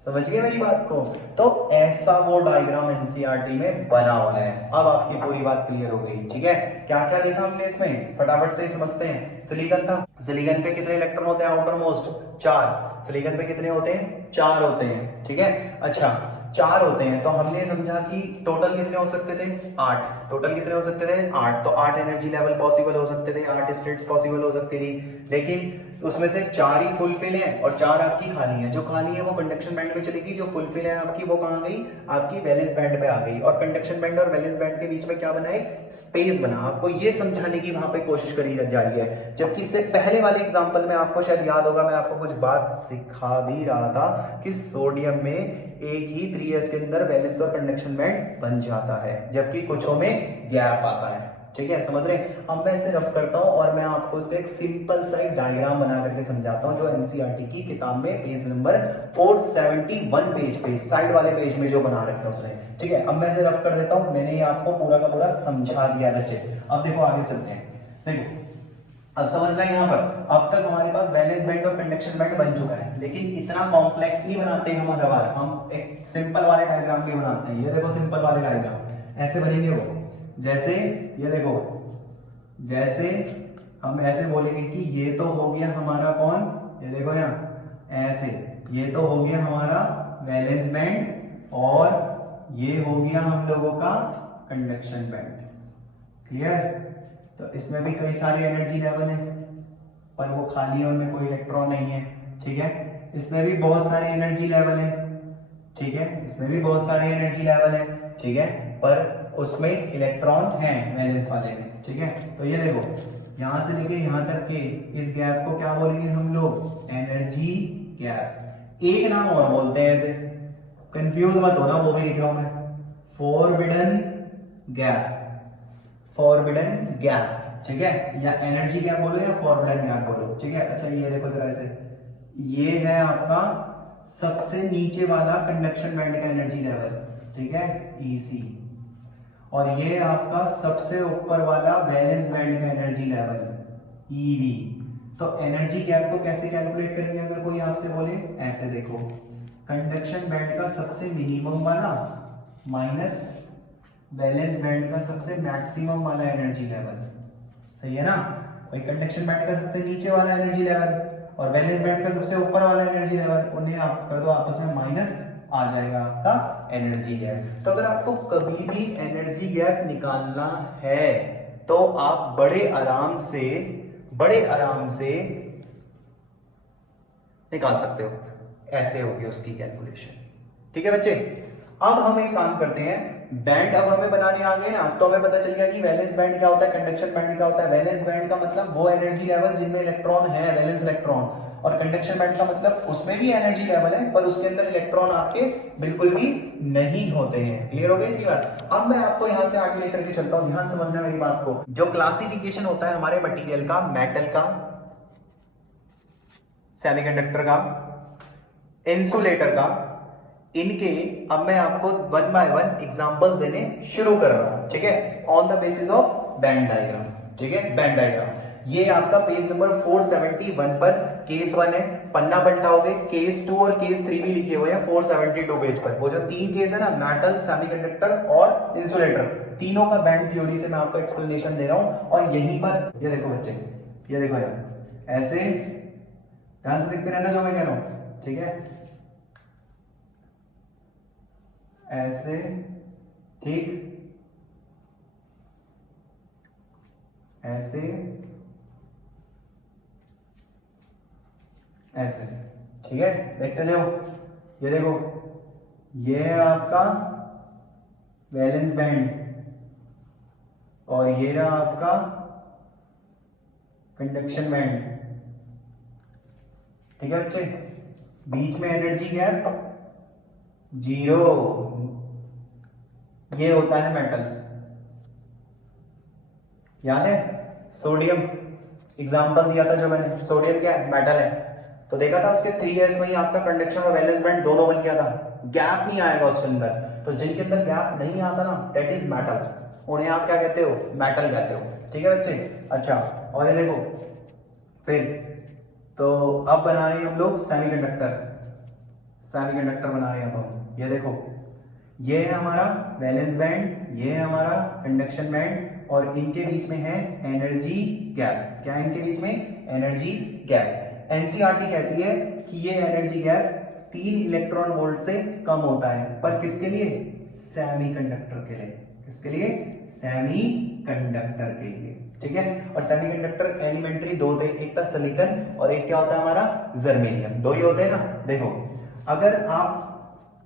समझ गए मेरी बात को। तो ऐसा वो डायग्राम एनसीईआरटी में बना हुआ है। अब आपकी पूरी बात क्लियर हो गई, ठीक है। क्या क्या देखा हमने इसमें, फटाफट से समझते हैं। सिलिकॉन था, सिलिकॉन पे कितने इलेक्ट्रॉन होते हैं आउटर मोस्ट, 4। सिलिकॉन पे कितने होते हैं, 4 होते हैं, ठीक है। अच्छा 4 होते हैं, तो हमने समझा कि टोटल कितने हो सकते थे, 8। टोटल कितने हो सकते थे, 8। तो 8 एनर्जी लेवल पॉसिबल हो सकते थे, 8 स्टेट्स पॉसिबल हो सकती थी, लेकिन उसमें से 4 ही फुलफिल है और 4 आपकी खाली है। जो खाली है वो कंडक्शन बैंड में चलेगी, जो फुलफिल है आपकी वो कहां गई, आपकी वैलेंस बैंड पे आ गई। और कंडक्शन बैंड और वैलेंस बैंड के बीच में क्या बना है, स्पेस बना। आपको ये समझाने की वहां पे कोशिश करी जा रही है, जबकि इससे पहले वाले एग्जांपल में आपको शायद याद होगा, मैं आपको कुछ बात सिखा भी रहा था कि सोडियम में एक ही 3s के अंदर वैलेंस और कंडक्शन बैंड बन जाता है, जबकि कुछों में गैप आता है, ठीक है। समझ रहे हैं। अब मैं इसे रफ करता हूं और मैं आपको इसका एक सिंपल सा डायग्राम बना करके समझाता हूं, जो एनसीईआरटी की किताब में पेज नंबर 471 पेज पे साइड वाले पेज में जो बना रखे उसने, ठीक है। अब मैं इसे रफ कर देता हूं, मैंने ये आपको पूरा का पूरा समझा दिया बच्चे। अब देखो आगे चलते हैं। देखो अब समझना यहाँ पर, अब तक हमारे पास वैलेंस बैंड और कंडक्शन बैंड बन चुका है, लेकिन इतना कॉम्प्लेक्स नहीं बनाते हम हर बार, हम एक सिंपल वाले डायग्राम भी बनाते हैं। ये देखो सिंपल वाले डायग्राम ऐसे बनेंगे वो, जैसे ये देखो, जैसे हम ऐसे बोलेंगे कि ये तो हो गया हमारा कौन, ये देखो यहाँ ऐसे, ये तो हो गया हमारा वैलेंस बैंड और ये हो गया हम लोगों का कंडक्शन बैंड। क्लियर? तो इसमें भी कई सारे एनर्जी लेवल है, पर वो खाली है, उनमें कोई इलेक्ट्रॉन नहीं है। ठीक है, इसमें भी बहुत सारे एनर्जी लेवल है। ठीक है, इसमें भी बहुत सारे एनर्जी लेवल है। ठीक है, पर उसमें इलेक्ट्रॉन है वैलेंस वाले में। ठीक है, तो ये देखो यहां से लेके यहां तक के इस गैप को क्या बोलेंगे हम लोग, एनर्जी गैप। एक नाम और बोलते हैं ऐसे, कंफ्यूज मत होना, वो भी लिख रहा हूं मैं, फॉरबिडन गैप, फॉरबिडन गैप। ठीक है, या एनर्जी गैप बोलो या फॉरबिडन गैप बोलो। ठीक है, अच्छा ये देखो जरा ऐसे, ये है आपका सबसे नीचे वाला कंडक्शन बैंड का एनर्जी लेवल। ठीक है, EC, और ये आपका सबसे ऊपर वाला वैलेंस बैंड का एनर्जी लेवल EV। तो एनर्जी गैप को कैसे कैलकुलेट करेंगे अगर कोई आपसे बोले, ऐसे देखो, कंडक्शन बैंड का सबसे मिनिमम वाला माइनस वैलेंस बैंड का सबसे मैक्सिमम वाला एनर्जी लेवल। सही है ना भाई, कंडक्शन बैंड का सबसे नीचे वाला एनर्जी लेवल और वैलेंस बैंड का सबसे ऊपर वाला एनर्जी लेवल, उन्हें आप कर दो आपस में माइनस, आ जाएगा आपका एनर्जी गैप। तो अगर आपको कभी भी एनर्जी गैप निकालना है तो आप बड़े आराम से निकाल सकते हो, ऐसे होगी उसकी कैलकुलेशन। ठीक है बच्चे, अब हम एक काम करते हैं, बैंड अब हमें बनाने आ गए ना, तो हमें पता चल गया कि वैलेंस बैंड क्या होता है, कंडक्शन बैंड क्या होता है। वैलेंस बैंड का मतलब वो एनर्जी लेवल जिनमें इलेक्ट्रॉन है, वैलेंस इलेक्ट्रॉन, और कंडक्शन बैंड का मतलब उसमें भी एनर्जी लेवल है पर उसके अंदर इलेक्ट्रॉन आपके बिल्कुल भी नहीं होते हैं। क्लियर हो गई इतनी बात? अब मैं आपको यहां से आगे लेकर के चलता हूं, ध्यान समझना मेरी बात को। जो क्लासिफिकेशन होता है हमारे मटेरियल का, मेटल का, सेमीकंडक्टर का, इंसुलेटर का, इनके अब मैं आपको वन बाय वन एग्जांपल्स देने शुरू कर रहा हूं। ठीक है, on the basis of band diagram. ठीक है, बैंड डायग्राम ये आपका पेज नंबर 471 पर केस 1 है, पन्ना बंटाओगे, केस 2 और केस 3 भी लिखे हुए हैं 472 पेज पर। वो जो तीन केस है ना, मेटल, सेमीकंडक्टर और इंसुलेटर, तीनों का बैंड थ्योरी से मैं आपको एक्सप्लेनेशन दे रहा हूं। और यहीं पर ये देखो बच्चे, ये देखो यार, ऐसे ध्यान से देखते रहना जो मैं कह रहा हूं। ठीक है, ऐसे, ठीक, ऐसे, ऐसे। ठीक है, देखते जाओ, ये देखो, ये है आपका वैलेंस बैंड और ये रहा आपका कंडक्शन बैंड। ठीक है बच्चे, बीच में एनर्जी गैप 0, ये होता है मेटल। याद है सोडियम, एग्जांपल दिया था जो मैंने, सोडियम क्या है, मेटल है। तो देखा था उसके 3s में ही आपका कंडक्शन और वैलेंस बैंड दोनों बन गया था, गैप नहीं आएगा उसके अंदर। तो जिनके अंदर गैप नहीं आता ना, दैट इज मेटल, उन्हें आप क्या कहते हो, मेटल कहते हो। ठीक है बच्चे, अच्छा, और ये देखो फिर, तो अब बना रहे हैं हम लोग सेमीकंडक्टर, सेमीकंडक्टर बना रहे हैं हम। ये देखो, ये है हमारा वैलेंस बैंड, ये है हमारा कंडक्शन बैंड, और इनके बीच में है एनर्जी गैप। क्या है इनके बीच में, एनर्जी गैप। एनसीईआरटी कहती है कि ये एनर्जी गैप 3 इलेक्ट्रॉन वोल्ट से कम होता है, पर किसके लिए, सेमीकंडक्टर के लिए। किसके लिए, सेमीकंडक्टर के लिए। ठीक है, और सेमीकंडक्टर एलिमेंट्री दो थे, एक था सिलिकॉन और एक क्या होता है हमारा, जर्मेनियम। दो ही होते हैं ना। देखो, अगर आप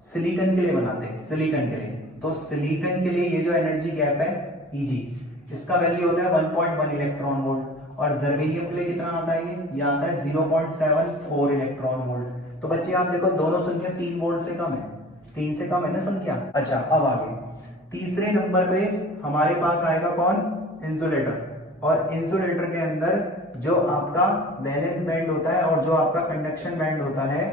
सिलिकॉन के लिए बनाते हैं, सिलिकॉन के लिए, तो सिलिकॉन के लिए ये जो एनर्जी गैप है Eg, इसका वैल्यू होता है 1.1 इलेक्ट्रॉन वोल्ट, और जर्मेनियम के लिए कितना आता है, ये आता है 0.74 इलेक्ट्रॉन वोल्ट। तो बच्चे आप देखो, दोनों संख्या 3 वोल्ट से कम है, 3 से कम है ना संख्या। अच्छा, अब आगे तीसरे नंबर पे हमारे पास आएगा कौन, इंसुलेटर। और इंसुलेटर के अंदर जो आपका वैलेंस बैंड होता है और जो आपका कंडक्शन बैंड होता है,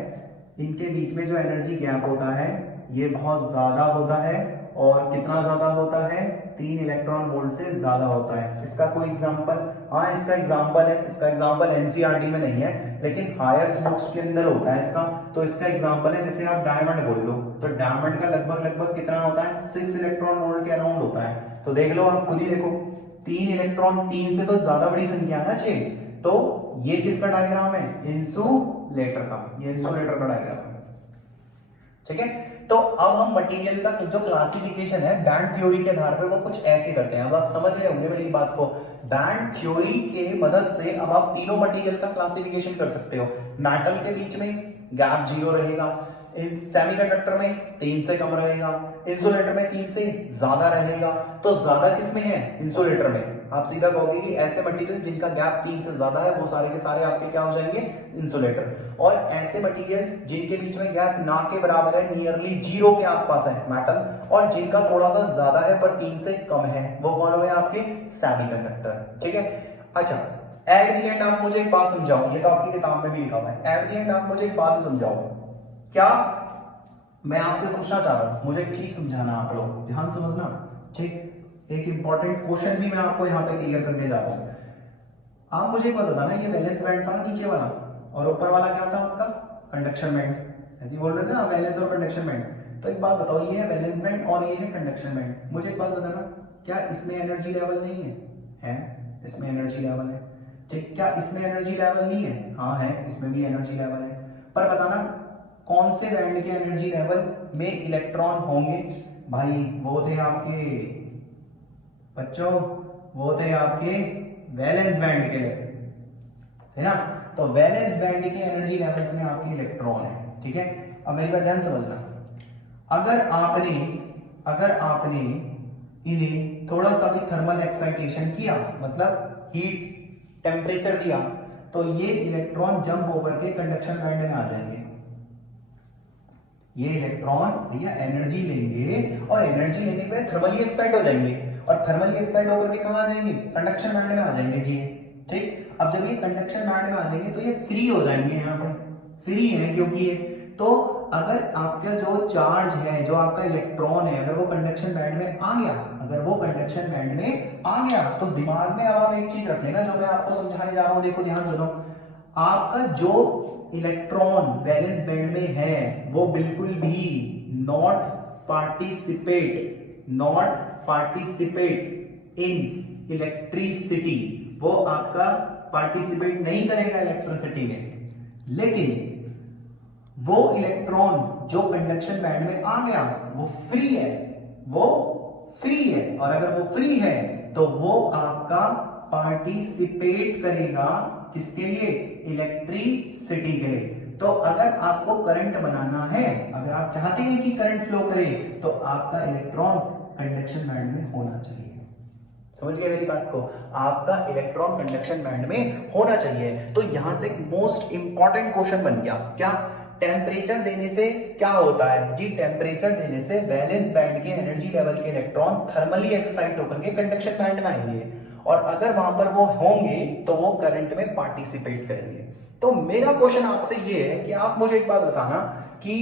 इनके बीच में जो एनर्जी गैप होता है ये बहुत ज्यादा होता है, और कितना ज्यादा होता है, 3 इलेक्ट्रॉन वोल्ट से ज्यादा होता है। इसका कोई एग्जांपल? हाँ, इसका एग्जांपल है, इसका एग्जांपल एनसीईआरटी में नहीं है लेकिन हायर बुक्स के अंदर होता है इसका। तो इसका एग्जांपल है, जैसे आप डायमंड बोल लो तो डायमंड का लगभग कितना होता है, 6 इलेक्ट्रॉन वोल्ट के अराउंड होता है। तो देख लो, आप खुद ही देखो, 3 इलेक्ट्रॉन, 3 से तो ज्यादा बड़ी संख्या है ना 6। तो ये किसका डायग्राम है, इंसुलेटर का, ये इंसुलेटर का डायग्राम है। ठीक है, तो अब हम मटेरियल का जो क्लासिफिकेशन है बैंड थ्योरी के आधार पे वो कुछ ऐसे करते हैं। अब आप समझ रहे होंगे मेरी बात को। बैंड थ्योरी के मदद से अब आप तीनों मटेरियल का क्लासिफिकेशन कर सकते हो। मेटल के बीच में गैप 0 रहेगा, सेमीकंडक्टर में 3 से कम रहेगा, इंसुलेटर में 3 से ज्यादा रहेगा। तो ज्यादा किसमें है, इंसुलेटर में। आप सीधा कहोगे कि ऐसे मटेरियल जिनका गैप 3 से ज्यादा है वो सारे के सारे आपके क्या हो जाएंगे, इंसुलेटर। और ऐसे मटेरियल जिनके बीच में गैप ना के बराबर है, नियरली 0 के आसपास है, मेटल। और जिनका थोड़ा सा ज्यादा है पर 3 से कम है, वो कौन हुए आपके, सेमीकंडक्टर। ठीक है, अच्छा, एट द एंड आप मुझे एक बात समझाओ, ये तो आपकी किताब में भी लिखा हुआ है। एट द एंड आप मुझे एक बात समझाओ, क्या मैं आपसे पूछना चाह रहा हूं, मुझे एक चीज समझाना, आप लोग ध्यान समझना। ठीक, एक इंपॉर्टेंट क्वेश्चन भी मैं आपको यहाँ पे क्लियर करने जा रहा हूं। आप मुझे एक बात बताना, ये वैलेंस बैंड था ना नीचे वाला, और ऊपर वाला क्या था आपका, कंडक्शन बैंड। ऐसे बोल रहे थे ना, वैलेंस और कंडक्शन बैंड। तो एक बात बताओ, ये है वैलेंस बैंड और ये है कंडक्शन बैंड। मुझे एक बात बताना, क्या इसमें एनर्जी लेवल नहीं है? है, इसमें एनर्जी लेवल है। ठीक, क्या इसमें एनर्जी लेवल नहीं है? हाँ है, इसमें भी एनर्जी लेवल है। पर बताना कौन से बैंड के एनर्जी लेवल में इलेक्ट्रॉन होंगे? भाई वो थे आपके बच्चों, वो थे आपके वैलेंस बैंड के, है ना। तो वैलेंस बैंड के एनर्जी लेवल्स में आपके इलेक्ट्रॉन है। ठीक है, अब मेरी बात ध्यान समझना। अगर आपने इन्हें थोड़ा सा भी थर्मल एक्साइटेशन किया, मतलब हीट टेम्परेचर दिया, तो ये इलेक्ट्रॉन जंप होकर के कंडक्शन बैंड में आ जाएंगे। ये इलेक्ट्रॉन भैया एनर्जी लेंगे और एनर्जी लेने के बाद थर्मली एक्साइट हो जाएंगे, और थर्मली एक्साइट होकर के कहां आ जाएंगे, कंडक्शन बैंड में आ जाएंगे जी। ठीक, अब जब ये कंडक्शन बैंड में आ जाएंगे तो ये फ्री हो जाएंगे, यहाँ पर फ्री है क्योंकि ये, तो अगर आपका जो चार्ज है, जो आपका इलेक्ट्रॉन है, अगर वो कंडक्शन बैंड में आ गया, अगर वो कंडक्शन बैंड में आ गया, तो दिमाग में अब आप एक चीज रख लेना जो मैं आपको समझाने जा रहा हूं। देखो ध्यान सुनो, आपका जो इलेक्ट्रॉन वैलेंस बैंड में है वो बिल्कुल भी नॉट पार्टिसिपेट इन इलेक्ट्रिसिटी, वो आपका पार्टिसिपेट नहीं करेगा इलेक्ट्रिसिटी में। लेकिन वो इलेक्ट्रॉन जो कंडक्शन बैंड में आ गया वो फ्री है, और अगर वो फ्री है तो वो आपका पार्टिसिपेट करेगा किसके लिए, इलेक्ट्रिसिटी के लिए। तो अगर आपको करंट बनाना है, अगर आप चाहते हैं कि करंट फ्लो करे, तो आपका इलेक्ट्रॉन कंडक्शन बैंड में होना चाहिए। समझ गए मेरी बात को, आपका इलेक्ट्रॉन कंडक्शन बैंड में होना चाहिए। तो यहां से एक मोस्ट इंपॉर्टेंट क्वेश्चन बन गया, क्या, टेम्परेचर देने से क्या होता है जी, टेम्परेचर देने से वैलेंस बैंड के एनर्जी लेवल के इलेक्ट्रॉन थर्मली एक्साइट होकर के कंडक्शन बैंड में आएंगे, और अगर वहां पर वो होंगे तो वो करंट में पार्टिसिपेट करेंगे। तो मेरा क्वेश्चन आपसे ये है कि आप मुझे एक बात बताना कि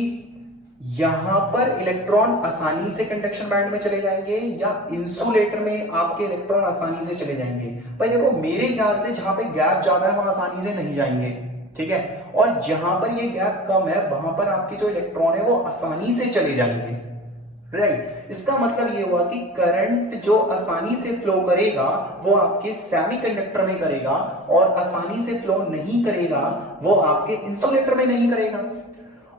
यहां पर इलेक्ट्रॉन आसानी से कंडक्शन बैंड में चले जाएंगे या इंसुलेटर में आपके इलेक्ट्रॉन आसानी से चले जाएंगे? भाई देखो, मेरे ख्याल से जहां पे गैप ज्यादा है वहां आसानी से नहीं जाएंगे। ठीक है, और जहां पर ये गैप कम है वहां पर आपके जो इलेक्ट्रॉन है वो आसानी से चले जाएंगे। राइट, इसका मतलब ये हुआ कि करंट जो आसानी से फ्लो करेगा वो आपके सेमीकंडक्टर में करेगा, और आसानी से फ्लो नहीं करेगा वो आपके इंसुलेटर में नहीं करेगा।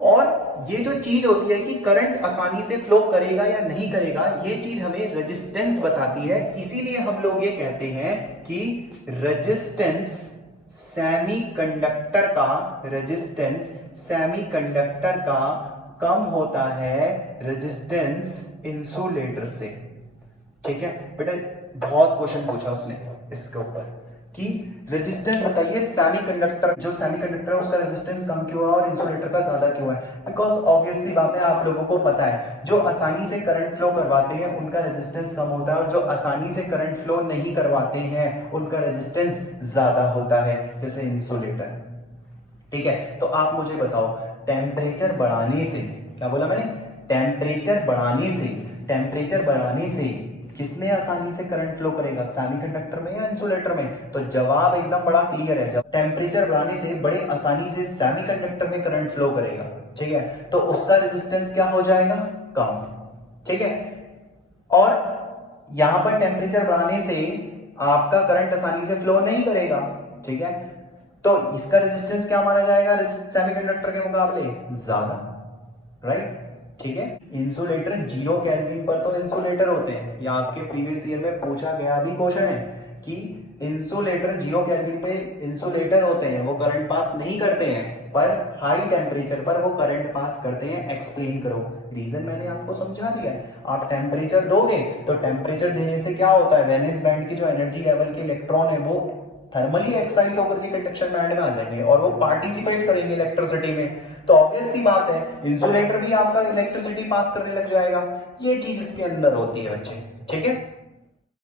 और ये जो चीज होती है कि करंट आसानी से फ्लो करेगा या नहीं करेगा, ये चीज हमें रेजिस्टेंस बताती है। इसीलिए हम लोग ये कहते हैं कि रेजिस्टेंस सेमीकंडक्टर का कम होता है रेजिस्टेंस इंसुलेटर से। ठीक है बेटा, बहुत क्वेश्चन पूछा उसने इसके ऊपर कि रेजिस्टेंस बताइए सेमीकंडक्टर, जो सेमीकंडक्टर है उसका रेजिस्टेंस कम क्यों है और इंसुलेटर का ज्यादा क्यों है? बिकॉज ऑब्वियसली बात है, आप लोगों को पता है जो आसानी से करंट फ्लो करवाते हैं उनका रेजिस्टेंस कम होता है, और जो आसानी से करंट फ्लो नहीं करवाते हैं उनका रेजिस्टेंस ज्यादा होता है, जैसे इंसुलेटर। ठीक है, तो आप मुझे बताओ, टेम्परेचर बढ़ाने से, क्या बोला मैंने, टेम्परेचर बढ़ाने से टेम्परेचर बढ़ाने से किसमें आसानी से करंट फ्लो करेगा, सेमीकंडक्टर में या इंसुलेटर में? तो जवाब एकदम बड़ा क्लियर है, जब टेम्परेचर बढ़ाने से बड़े आसानी से सेमीकंडक्टर में करंट फ्लो करेगा, ठीक है, तो उसका रेजिस्टेंस क्या हो जाएगा, कम, ठीक है। और यहां पर टेम्परेचर बढ़ाने से आपका करंट आसानी से फ्लो नहीं करेगा, ठीक है, तो इसका रेजिस्टेंस क्या माना जाएगा सेमीकंडक्टर के मुकाबले, ज्यादा, राइट, ठीक है। इंसुलेटर 0 केल्विन पर तो इंसुलेटर होते हैं, या आपके प्रीवियस ईयर में पूछा गया भी क्वेश्चन है कि इंसुलेटर 0 केल्विन पे इंसुलेटर होते हैं, वो करंट पास नहीं करते हैं, पर हाई टेम्परेचर पर वो करंट पास करते हैं, एक्सप्लेन करो। रीजन मैंने आपको समझा दिया है। आप टेम्परेचर दोगे तो टेम्परेचर देने से क्या होता है, वैलेंस बैंड की जो एनर्जी लेवल के इलेक्ट्रॉन है वो थर्मली एक्साइट होकर के कंडक्शन बैंड में आ जाएंगे और वो पार्टिसिपेट करेंगे इलेक्ट्रिसिटी में। तो ऑब्वियस सी बात है, इंसुलेटर भी आपका इलेक्ट्रिसिटी पास करने लग जाएगा। ये चीज इसके अंदर होती है बच्चे, ठीक है।